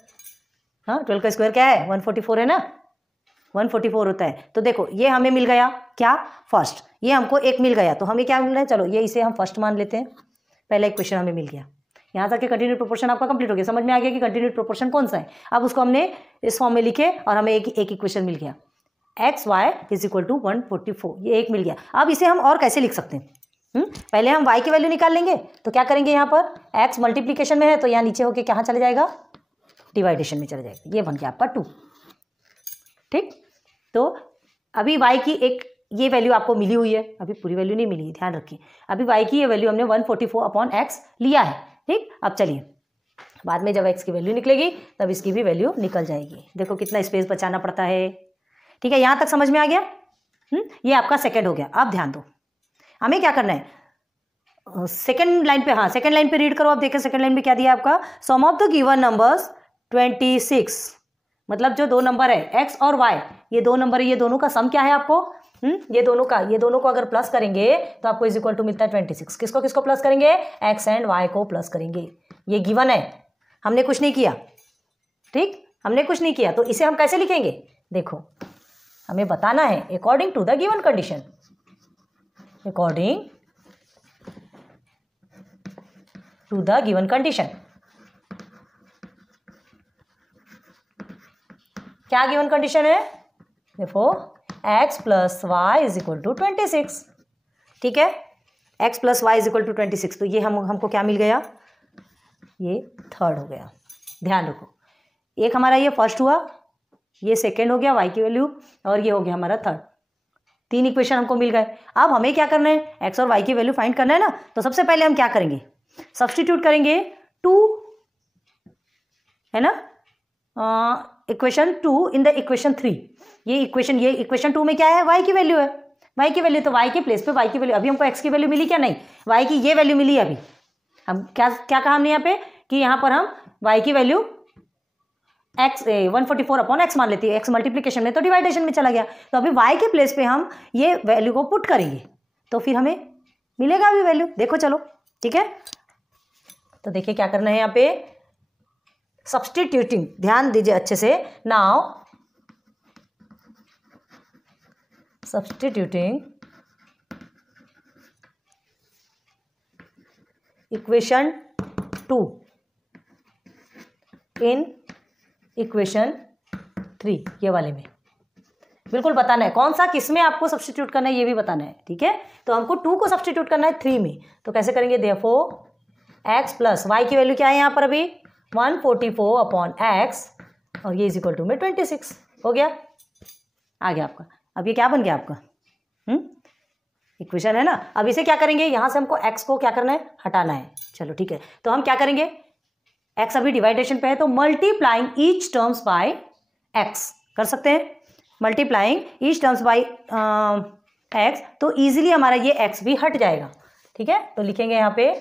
हाँ 12 का स्क्वायर क्या है, 144 है ना, 144 होता है। तो देखो ये हमें मिल गया क्या, फर्स्ट, ये हमको एक मिल गया, तो हमें क्या मिल रहा है, चलो ये इसे हम फर्स्ट मान लेते हैं। पहला इक्वेशन हमें मिल गया। यहाँ तक कि कंटिन्यूड प्रोपोर्शन आपका कंप्लीट हो गया, समझ में आ गया कि कंटिन्यूड प्रोपोर्शन कौन सा है। अब उसको हमने इस फॉर्म में लिखे और हमें एक इक्वेशन मिल गया, x y is equal to 144, ये एक मिल गया। अब इसे हम और कैसे लिख सकते हैं, पहले हम y की वैल्यू निकाल लेंगे। तो क्या करेंगे, यहाँ पर x मल्टीप्लीकेशन में है तो यहाँ नीचे होके कहाँ चले जाएगा, डिवाइडेशन में चले जाएगा, ये बन गया आपका 2, ठीक। तो अभी y की एक ये वैल्यू आपको मिली हुई है, अभी पूरी वैल्यू नहीं मिली है, ध्यान रखिए। अभी y की ये वैल्यू हमने 144/x लिया है, ठीक। अब चलिए, बाद में जब x की वैल्यू निकलेगी तब इसकी भी वैल्यू निकल जाएगी। देखो कितना स्पेस बचाना पड़ता है, ठीक है। यहाँ तक समझ में आ गया, ये आपका सेकेंड हो गया। अब ध्यान दो, हमें क्या करना है, सेकंड लाइन पे, हाँ सेकंड लाइन पे रीड करो। अब देखो सेकंड लाइन में क्या दिया आपका, सम ऑफ द गिवन नंबर्स 26, मतलब जो 2 नंबर है x और y, ये 2 नंबर है, ये दोनों का सम क्या है आपको, ये दोनों को अगर प्लस करेंगे तो आपको इज इक्वल टू मिलता है 26। किसको किसको प्लस करेंगे, x एंड y को प्लस करेंगे। ये गिवन है, हमने कुछ नहीं किया, ठीक, हमने कुछ नहीं किया। तो इसे हम कैसे लिखेंगे, देखो हमें बताना है according to the given condition, according to the given condition. क्या गिवन कंडीशन है, देखो x plus y is equal to 26, ठीक है, x plus y is equal to 26। तो ये हमको क्या मिल गया, ये थर्ड हो गया। ध्यान रखो, एक हमारा ये फर्स्ट हुआ, ये सेकेंड हो गया y की वैल्यू, और ये हो गया हमारा थर्ड। 3 इक्वेशन हमको मिल गए। अब हमें क्या करना है, x और y की वैल्यू फाइंड करना है ना। तो सबसे पहले हम क्या करेंगे, सब्स्टिट्यूट करेंगे 2, है ना, इक्वेशन 2 इन द इक्वेशन 3। ये इक्वेशन 2 में क्या है, y की वैल्यू है, y की वैल्यू, तो y के प्लेस पे y की वैल्यू, अभी हमको x की वैल्यू मिली क्या, नहीं, y की ये वैल्यू मिली। अभी हम क्या कहा हमने यहाँ पे, कि यहाँ पर हम y की वैल्यू 144/x मान लेती है, x मल्टीप्लीकेशन में तो डिवाइडेशन में चला गया। तो अभी y के प्लेस पे हम ये वैल्यू को पुट करेंगे तो फिर हमें मिलेगा अभी वैल्यू। देखो चलो, ठीक है। तो देखिए क्या करना है यहाँ पे, सब्स्टिट्यूटिंग, ध्यान दीजिए अच्छे से। Now substituting equation 2 in equation 3, ये वाले में बिल्कुल बताना है कौन सा किस में आपको सब्स्टिट्यूट करना है, ये भी बताना है, ठीक है। तो हमको 2 को सब्स्टिट्यूट करना है 3 में, तो कैसे करेंगे, देयरफॉर x प्लस वाई की वैल्यू क्या है यहाँ पर अभी 144/x, और ये इज इक्वल टू में 26 हो गया, आ गया आपका। अब ये क्या बन गया आपका, इक्वेशन है ना। अब इसे क्या करेंगे, यहाँ से हमको x को क्या करना है, हटाना है। चलो ठीक है, तो हम क्या करेंगे, x अभी डिवाइडेशन पे है तो multiplying each terms by x कर सकते हैं, multiplying each terms by x, तो इजीली हमारा ये x भी हट जाएगा, ठीक है। तो लिखेंगे यहाँ पे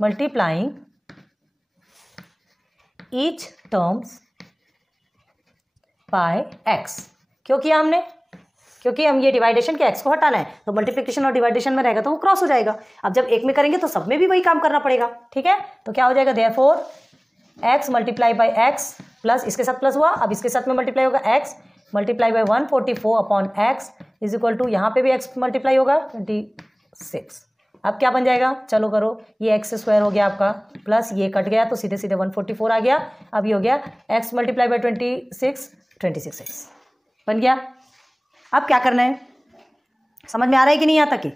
multiplying each terms by x, क्यों किया हमने, क्योंकि हम ये डिवाइडेशन के x को हटाना है, तो मल्टीप्लिकेशन और डिवाइडेशन में रहेगा तो वो क्रॉस हो जाएगा। अब जब एक में करेंगे तो सब में भी वही काम करना पड़ेगा, ठीक है। तो क्या हो जाएगा, therefore x multiply bye x plus इसके साथ प्लस हुआ, अब इसके साथ में मल्टीप्लाई होगा x multiply by 144/x is equal to, यहाँ पे भी x मल्टीप्लाई होगा 26। अब क्या बन जाएगा, चलो करो, ये x स्क्वायर हो गया आपका, प्लस ये कट गया तो सीधे सीधे 144 आ गया। अब ये हो गया x मल्टीप्लाई बाय 26x बन गया। अब क्या करना है, समझ में आ रहा है कि नहीं यहाँ तक,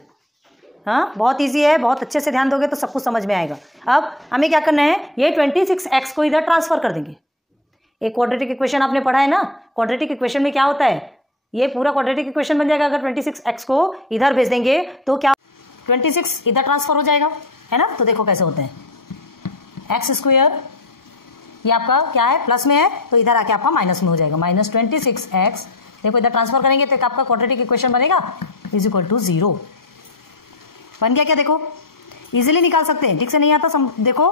हाँ, बहुत ईजी है, बहुत अच्छे से ध्यान दोगे तो सब कुछ समझ में आएगा। अब हमें क्या करना है, ये 26x को इधर ट्रांसफर कर देंगे। एक क्वाड्रेटिक इक्वेशन आपने पढ़ा है ना, क्वाड्रेटिक इक्वेशन में क्या होता है, ये पूरा क्वाड्रेटिक इक्वेशन बन जाएगा। अगर 26x को इधर भेज देंगे तो क्या 26 इधर ट्रांसफर हो जाएगा, है ना। तो देखो कैसे होते हैं, एक्स स्क्वायर ये आपका क्या है, प्लस में है, तो इधर आके आपका माइनस में हो जाएगा, -26x। देखो इधर ट्रांसफर करेंगे तो आपका क्वाड्रेटिक इक्वेशन बनेगा इज इक्वल टू 0। बन गया क्या, देखो इजीली निकाल सकते हैं। ठीक से नहीं आता देखो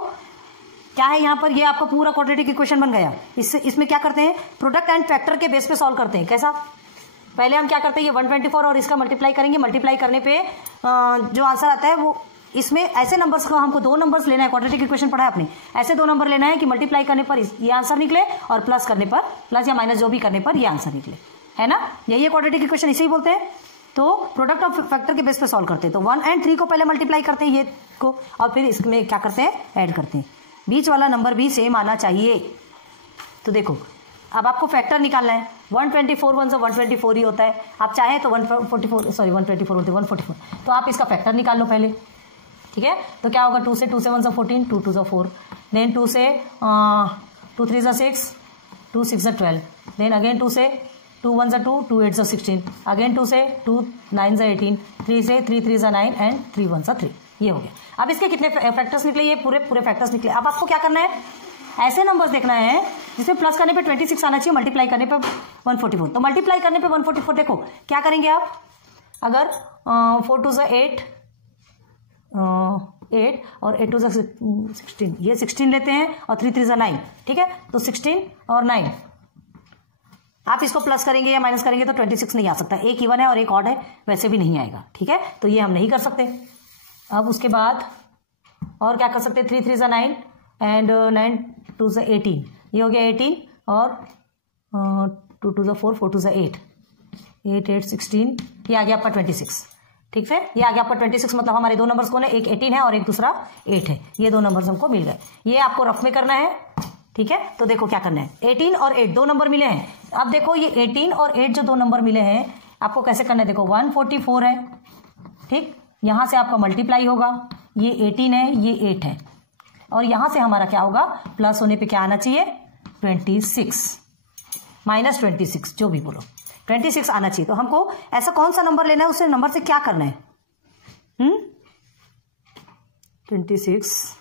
क्या है यहाँ पर, ये आपका पूरा क्वाड्रेटिक इक्वेशन बन गया। इसमें क्या करते हैं, प्रोडक्ट एंड फैक्टर के बेस पे सॉल्व करते हैं। कैसा, पहले हम क्या करते हैं, ये 124 और इसका मल्टीप्लाई करेंगे। मल्टीप्लाई करने पे जो आंसर आता है वो, इसमें ऐसे नंबर्स का हमको 2 नंबर्स लेना है। क्वाड्रेटिक इक्वेशन पढ़ा है आपने, ऐसे 2 नंबर लेना है कि मल्टीप्लाई करने पर ये आंसर निकले और प्लस करने पर, प्लस या माइनस जो भी करने पर ये आंसर निकले, है ना। यही क्वाड्रेटिक इक्वेशन इसे ही बोलते हैं। तो प्रोडक्ट ऑफ फैक्टर के बेस पे सॉल्व करते हैं। तो 1 और 3 को पहले मल्टीप्लाई करते हैं ये को, और फिर इसमें क्या करते हैं, ऐड करते हैं। बीच वाला नंबर भी सेम आना चाहिए। तो देखो अब आपको फैक्टर निकालना है। 124 1 से 124 ही होता है। आप चाहे तो 144 तो आप इसका फैक्टर निकाल लो पहले, ठीक है। तो क्या होगा, 2 से 1 से 14, 2 2 से 4, देन 2 से 2 3 से 6, 2 6 से 12, देन अगेन 2 से 2 1 से 2, 2 8 से 16, अगेन 2 से 2 9 से 18, 3 से 3 3 से 9 एंड 3 1 से 3। ये हो गया। अब इसके कितने फैक्टर्स निकले, ये पूरे फैक्टर्स निकले। अब आपको क्या करना है, ऐसे नंबर्स देखना है जिसमें प्लस करने पे 26 आना चाहिए, मल्टीप्लाई करने पे 144। तो मल्टीप्लाई करने पे 144 देखो क्या करेंगे आप, अगर 4 2 से 8 और 8 2 से 16, ये 16 लेते हैं और 3 3 से 9, ठीक है। तो 16 और 9 आप इसको प्लस करेंगे या माइनस करेंगे तो 26 नहीं आ सकता। एक इवन है और एक ऑड है, वैसे भी नहीं आएगा, ठीक है। तो ये हम नहीं कर सकते। अब उसके बाद और क्या कर सकते हैं, 3 3 से 9 एंड 9 2 से 18, ये हो गया 18, और 2 2 से 4, 4 2 से 8, 8 8 16, ये आ गया आपका 26, ठीक है। ये आ गया आपका 26। मतलब हमारे 2 नंबर्स कौन है, एक 18 है और एक दूसरा 8 है। ये 2 नंबर्स हमको मिल गए। ये आपको रफ में करना है, ठीक है। तो देखो क्या करना है, 18 और 8 2 नंबर मिले हैं। अब देखो ये 18 और 8 जो 2 नंबर मिले हैं, आपको कैसे करना है, देखो 144 है, ठीक। यहां से आपका मल्टीप्लाई होगा, ये 18 है, ये 8 है, और यहां से हमारा क्या होगा, प्लस होने पे क्या आना चाहिए, 26 -26, जो भी बोलो 26 आना चाहिए। तो हमको ऐसा कौन सा नंबर लेना है, उस नंबर से क्या करना है, 26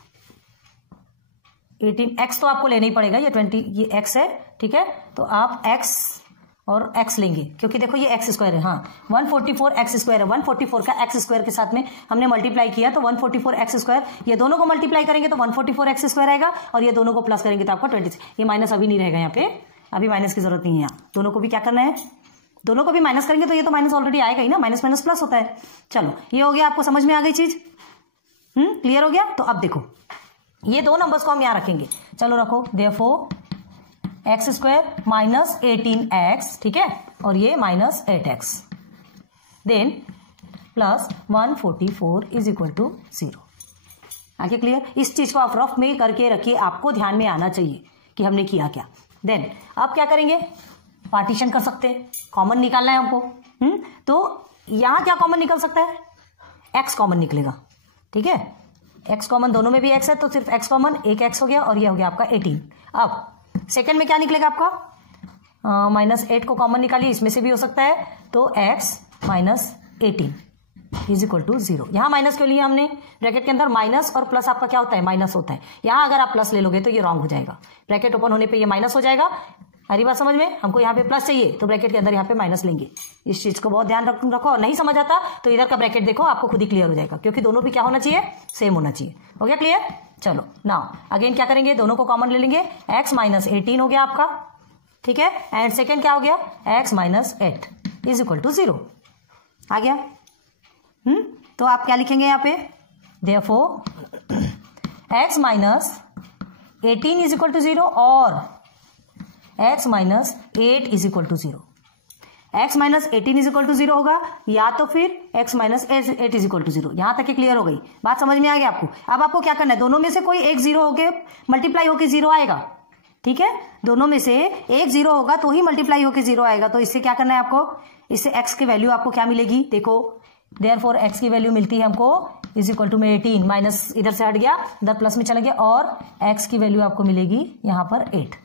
18 x तो आपको लेना ही पड़ेगा, ये 20 ये x है, ठीक है। तो आप x और x लेंगे, क्योंकि देखो ये x स्क्वायर है, हाँ 144 x स्क्वायर है। 144 का x स्क्वायर के साथ में हमने मल्टीप्लाई किया, तो 144 x स्क्वायर, ये दोनों को मल्टीप्लाई करेंगे तो 144 x स्क्वायर आएगा, और ये दोनों को प्लस करेंगे तो आपका 26। ये माइनस अभी नहीं रहेगा यहाँ पे, अभी माइनस की जरूरत नहीं है। यहाँ दोनों को भी क्या करना है, दोनों को भी माइनस करेंगे तो ये तो माइनस ऑलरेडी आएगा ही ना, माइनस माइनस प्लस होता है। चलो ये हो गया, आपको समझ में आ गई चीज, क्लियर हो गया। तो अब देखो ये 2 नंबर्स को हम यहाँ रखेंगे, चलो रखो, देयरफॉर एक्स स्क्वायर -18x, ठीक है, और ये -8x, then plus 144 is equal to 0। आगे क्लियर। इस चीज को आप रफ में करके रखिए, आपको ध्यान में आना चाहिए कि हमने किया क्या। देन अब क्या करेंगे, पार्टीशन कर सकते हैं, कॉमन निकालना है हमको। तो यहां क्या कॉमन निकल सकता है, x कॉमन निकलेगा, ठीक है। x कॉमन, दोनों में भी x है तो सिर्फ x कॉमन, एक x हो गया, और ये हो गया आपका 18। अब सेकंड में क्या निकलेगा आपका, -8 को कॉमन निकालिए, इसमें से भी हो सकता है, तो x -18 इज इक्वल टू 0। यहां माइनस क्यों लिया हमने, ब्रैकेट के अंदर माइनस और प्लस आपका क्या होता है, माइनस होता है। यहां अगर आप प्लस ले लोगे तो ये रॉन्ग हो जाएगा, ब्रैकेट ओपन होने पे ये माइनस हो जाएगा। हरी बात समझ में, हमको यहाँ पे प्लस चाहिए तो ब्रैकेट के अंदर यहाँ पे माइनस लेंगे। इस चीज को बहुत ध्यान रखो, और नहीं समझ आता तो इधर का ब्रैकेट देखो, आपको खुद ही क्लियर हो जाएगा, क्योंकि दोनों भी क्या होना चाहिए, सेम होना चाहिए। हो गया क्लियर। चलो नाउ अगेन क्या करेंगे, दोनों को कॉमन ले लेंगे, x -18 हो गया आपका, ठीक है, एंड सेकेंड क्या हो गया, x -8 इज इक्वल टू 0 आ गया। तो आप क्या लिखेंगे यहाँ पे, therefore x -18 is equal to 0 और x -8 is equal to 0। x -18 is equal to 0 होगा, या तो फिर x -8 इज इक्वल टू 0। यहां तक क्लियर हो गई बात, समझ में आ गई आपको। अब आपको क्या करना है, दोनों में से कोई एक 0 होके मल्टीप्लाई होके 0 आएगा, ठीक है। दोनों में से एक 0 होगा तो ही मल्टीप्लाई होके 0 आएगा। तो इससे क्या करना है आपको, इससे x की वैल्यू आपको क्या मिलेगी, देखो देयरफॉर x की वैल्यू मिलती है हमको इज इक्वल टू में 18, माइनस इधर से हट गया, इधर प्लस में चला गया, और x की वैल्यू आपको मिलेगी यहाँ पर 8।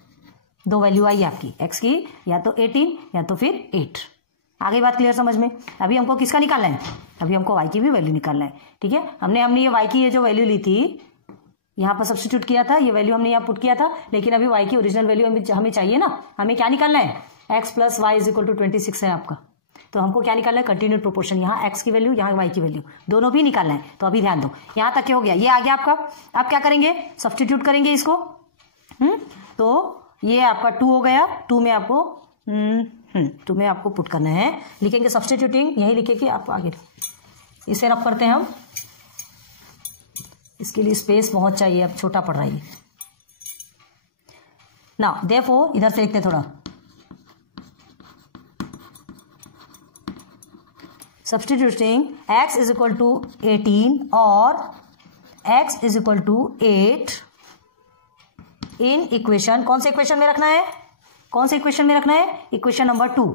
दो वैल्यू आई आपकी x की, या तो 18 या तो फिर 8। आगे बात क्लियर समझ में? अभी हमको किसका निकालना है? अभी हमको y की भी वैल्यू निकालना है। ठीक है, हमने ये y की ये जो वैल्यू ली थी यहाँ पर सब्स्टिट्यूट किया था, ये वैल्यू हमने यहाँ पुट किया था, लेकिन अभी y की ओरिजिनल वैल्यू हमें चाहिए ना। हमें क्या निकालना है? x plus y is equal to 26 है आपका, तो हमको क्या निकालना है? Continued proportion. यहाँ x की वैल्यू, यहाँ y की वैल्यू, दोनों भी निकालना है। तो अभी ध्यान दो, यहाँ तक हो गया, ये आ गया आपका। अब क्या करेंगे? सब्स्टिट्यूट करेंगे इसको। तो ये आपका 2 हो गया। 2 में आपको पुट करना है, लिखेंगे सब्स्टिट्यूटिंग, यही लिखेंगे आप आगे। इसे रफ करते हैं हम, इसके लिए स्पेस बहुत चाहिए, अब छोटा पड़ रहा है ना। देयरफॉर इधर से लिखते हैं थोड़ा, substituting x is equal to 18 और x is equal to 8 in equation, कौन से इक्वेशन में रखना है? कौन से इक्वेशन में रखना है? Equation number 2,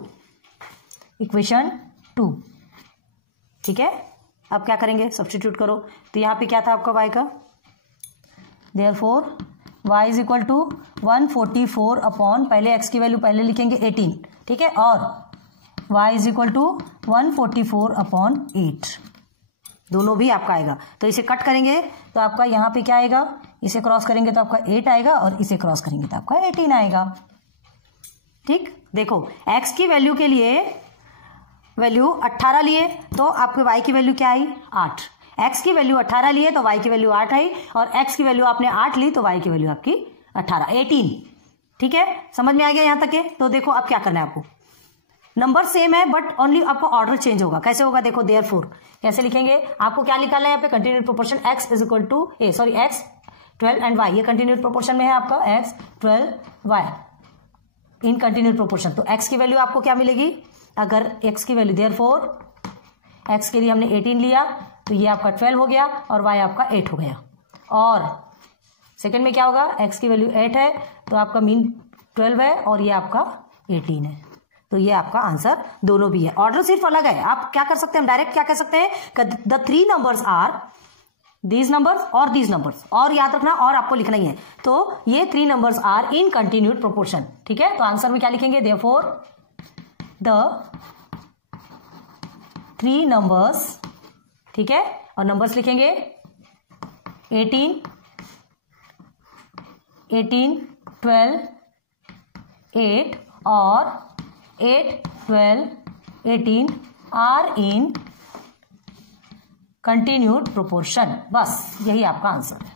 equation 2। ठीक है, अब क्या करेंगे? सब्स्टिट्यूट करो। तो यहाँ पे क्या था आपका y का? Therefore y is equal to 144 upon, पहले x की वैल्यू पहले लिखेंगे 18, ठीक है, और y is equal to 144 upon 8, दोनों भी आपका आएगा। तो इसे कट करेंगे तो आपका यहाँ पे क्या आएगा? इसे क्रॉस करेंगे तो आपका 8 आएगा, और इसे क्रॉस करेंगे तो आपका 18 आएगा। ठीक, देखो x की वैल्यू के लिए वैल्यू 18 लिए तो आपके y की वैल्यू क्या आई? 8। x की वैल्यू 18 लिए तो y की वैल्यू 8 आई, और x की वैल्यू आपने 8 ली तो y की वैल्यू आपकी 18। ठीक है, समझ में आ गया यहाँ तक के? तो देखो अब क्या करना है आपको, नंबर सेम है बट ओनली आपका ऑर्डर चेंज होगा। कैसे होगा? देखो, देयरफॉर कैसे लिखेंगे? आपको क्या निकालना है यहाँ पे? Continued proportion x is equal to x 12 and y, ये कंटिन्यूड प्रोपोर्शन में है आपका x 12 y in continued proportion. तो x की वैल्यू आपको क्या मिलेगी? अगर x की वैल्यू, देयरफॉर x के लिए हमने 18 लिया तो ये आपका 12 हो गया और y आपका 8 हो गया। और सेकंड में क्या होगा? x की वैल्यू 8 है तो आपका मीन 12 है और ये आपका 18 है। तो ये आपका आंसर दोनों भी है, ऑर्डर सिर्फ अलग है। आप क्या कर सकते हैं? हम डायरेक्ट क्या कह सकते हैं? The 3 numbers are these numbers और दीज नंबर्स, और याद रखना और आपको लिखना ही है। तो ये 3 numbers are in continued proportion. ठीक है, तो आंसर में क्या लिखेंगे? देयरफॉर द 3 नंबर्स, ठीक है, और नंबर्स लिखेंगे 18, 12, 8 और 8, 12, 18 आर इन कंटिन्यूड प्रोपोर्शन। बस यही आपका आंसर है।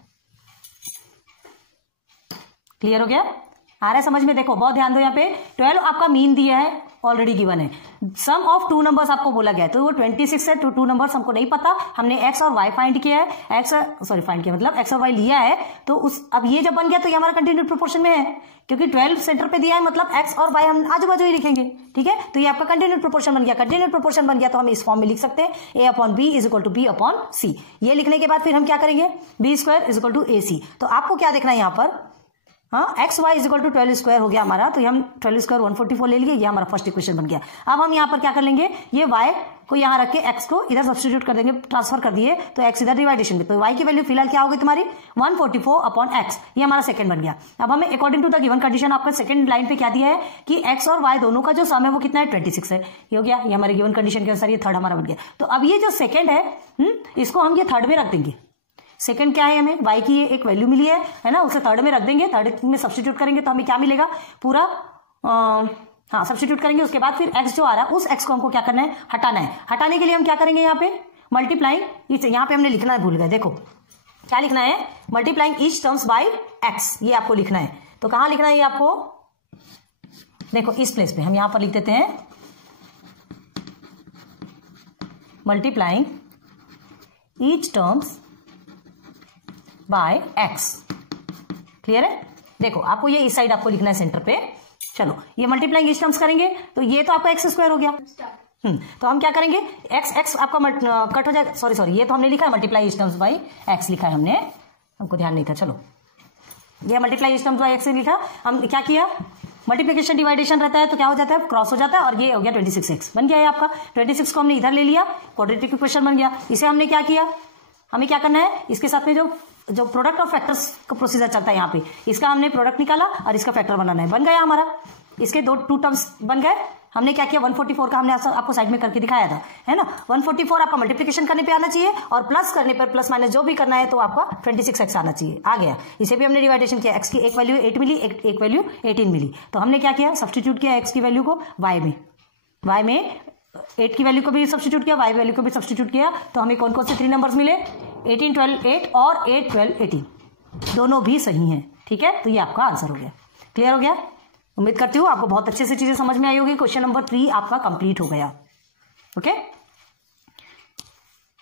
क्लियर हो गया? आ रहा है समझ में? देखो बहुत ध्यान दो, यहाँ पे 12 आपका मीन दिया है, ऑलरेडी गिवन है। सम ऑफ 2 नंबर्स आपको बोला गया है, तो वो 26 है। तो 2 नंबर्स हमको नहीं पता, हमने x और y फाइंड किया है, फाइंड किया मतलब x और y लिया है। तो अब ये जब बन गया तो ये हमारा कंटिन्यूड प्रोपोर्शन में है, क्योंकि 12 सेंटर पे दिया है, मतलब x और y हम आजू बाजू ही लिखेंगे। ठीक है, तो ये आपका कंटिन्यूड प्रोपोर्शन बन गया। कंटिन्यूड प्रोपोर्शन बन गया तो हम इस फॉर्म में लिख सकते हैं a upon b is equal to b upon c। ये लिखने के बाद फिर हम क्या करेंगे? b square is equal to ac। तो आपको क्या देखना है यहाँ पर? हाँ, x y is equal to 12 square हो गया हमारा, तो हम 12 स्क्वायर 144 ले लिए, ये हमारा फर्स्ट इक्वेशन बन गया। अब हम यहाँ पर क्या कर लेंगे? ये y को यहाँ रख के x को इधर सब्स्टिट्यूट कर देंगे, ट्रांसफर कर दिए तो x इधर डिवाइडेशन में, तो y की वैल्यू फिलहाल क्या होगी तुम्हारी? 144 अपॉन x, ये हमारा सेकंड बन गया। अब हमें according to the given condition आपका सेकंड लाइन पे क्या दिया है कि x और y दोनों का जो सम है वो कितना है? 26 है। ये हो गया, ये हमारे गिवन कंडीशन के अनुसार ये थर्ड हमारा बन गया। तो अब ये जो सेकंड है इसको हम ये थर्ड में रख देंगे। सेकंड क्या है? हमें y की ये एक वैल्यू मिली है ना, उसे थर्ड में रख देंगे। थर्ड में सब्स्टिट्यूट करेंगे तो हमें क्या मिलेगा? पूरा हाँ सब्स्टिट्यूट करेंगे। उसके बाद फिर x जो आ रहा है उस x को हमको क्या करना है? हटाना है। हटाने के लिए हम क्या करेंगे? यहाँ पे मल्टीप्लाइंग, यहाँ पे हमने लिखना भूल गए, देखो क्या लिखना है? Multiplying each terms by x, ये आपको लिखना है। तो कहाँ लिखना है ये आपको? देखो इस प्लेस पे हम यहाँ पर लिख देते हैं multiplying each terms by x। Clear है? देखो आपको ये इस साइड आपको लिखना है सेंटर पे। चलो ये मल्टीप्लाइंग ईच टर्म्स करेंगे तो ये तो आपका x स्क्वायर हो गया। तो हम क्या करेंगे? x आपका कट हो जाएगा। सॉरी ये तो हमने लिखा है multiply each terms by x लिखा है हमने, हमको ध्यान नहीं था। चलो ये multiply each terms by x से लिखा। हम क्या किया? मल्टीप्लिकेशन डिवाइडेशन रहता है तो क्या हो जाता है, क्रॉस हो जाता है, और ये हो गया 26x बन गया है आपका। 26 को हमने इधर ले लिया, क्वाड्रेटिक इक्वेशन बन गया। इसे हमने क्या किया, हमें क्या करना है, इसके साथ में जो प्रोडक्ट ऑफ फैक्टर्स का प्रोसीजर चलता है यहाँ पे, इसका हमने प्रोडक्ट निकाला और इसका फैक्टर बनाना है, बन गया हमारा। इसके टू टर्म्स बन गए। हमने क्या किया, 144 का हमने आपको साइड में करके दिखाया था, है ना। 144 आपका मल्टीप्लिकेशन करने पे आना चाहिए और प्लस करने पर, प्लस माइनस जो भी करना है तो आपका 26x आना चाहिए, आ गया। इसे भी हमने डिवाइडेशन किया, x की एक वैल्यू 8 मिली, एक वैल्यू 18 मिली, तो हमने क्या किया, सब्सटीट्यूट किया x की वैल्यू को y में 8 की वैल्यू को भी सब्सटीट्यूट किया, y वैल्यू को भी सब्सटीट्यूट किया, तो हमें कौन कौन से 3 नंबर्स मिले, 18, 12, 8 और 8, 12, 18 दोनों भी सही हैं, ठीक है। तो ये आपका आंसर हो गया। क्लियर हो गया, उम्मीद करती हूँ आपको बहुत अच्छे से चीजें समझ में आई होगी। क्वेश्चन नंबर 3 आपका कंप्लीट हो गया। ओके,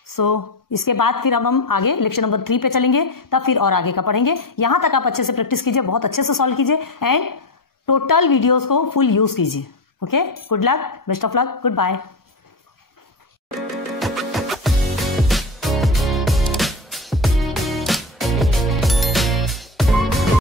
सो इसके बाद फिर अब हम आगे लेक्चर नंबर 3 पे चलेंगे, तब फिर और आगे का पढ़ेंगे। यहां तक आप अच्छे से प्रैक्टिस कीजिए, बहुत अच्छे से सॉल्व कीजिए एंड टोटल वीडियोस को फुल यूज कीजिए। Okay, good luck, best of luck, good bye.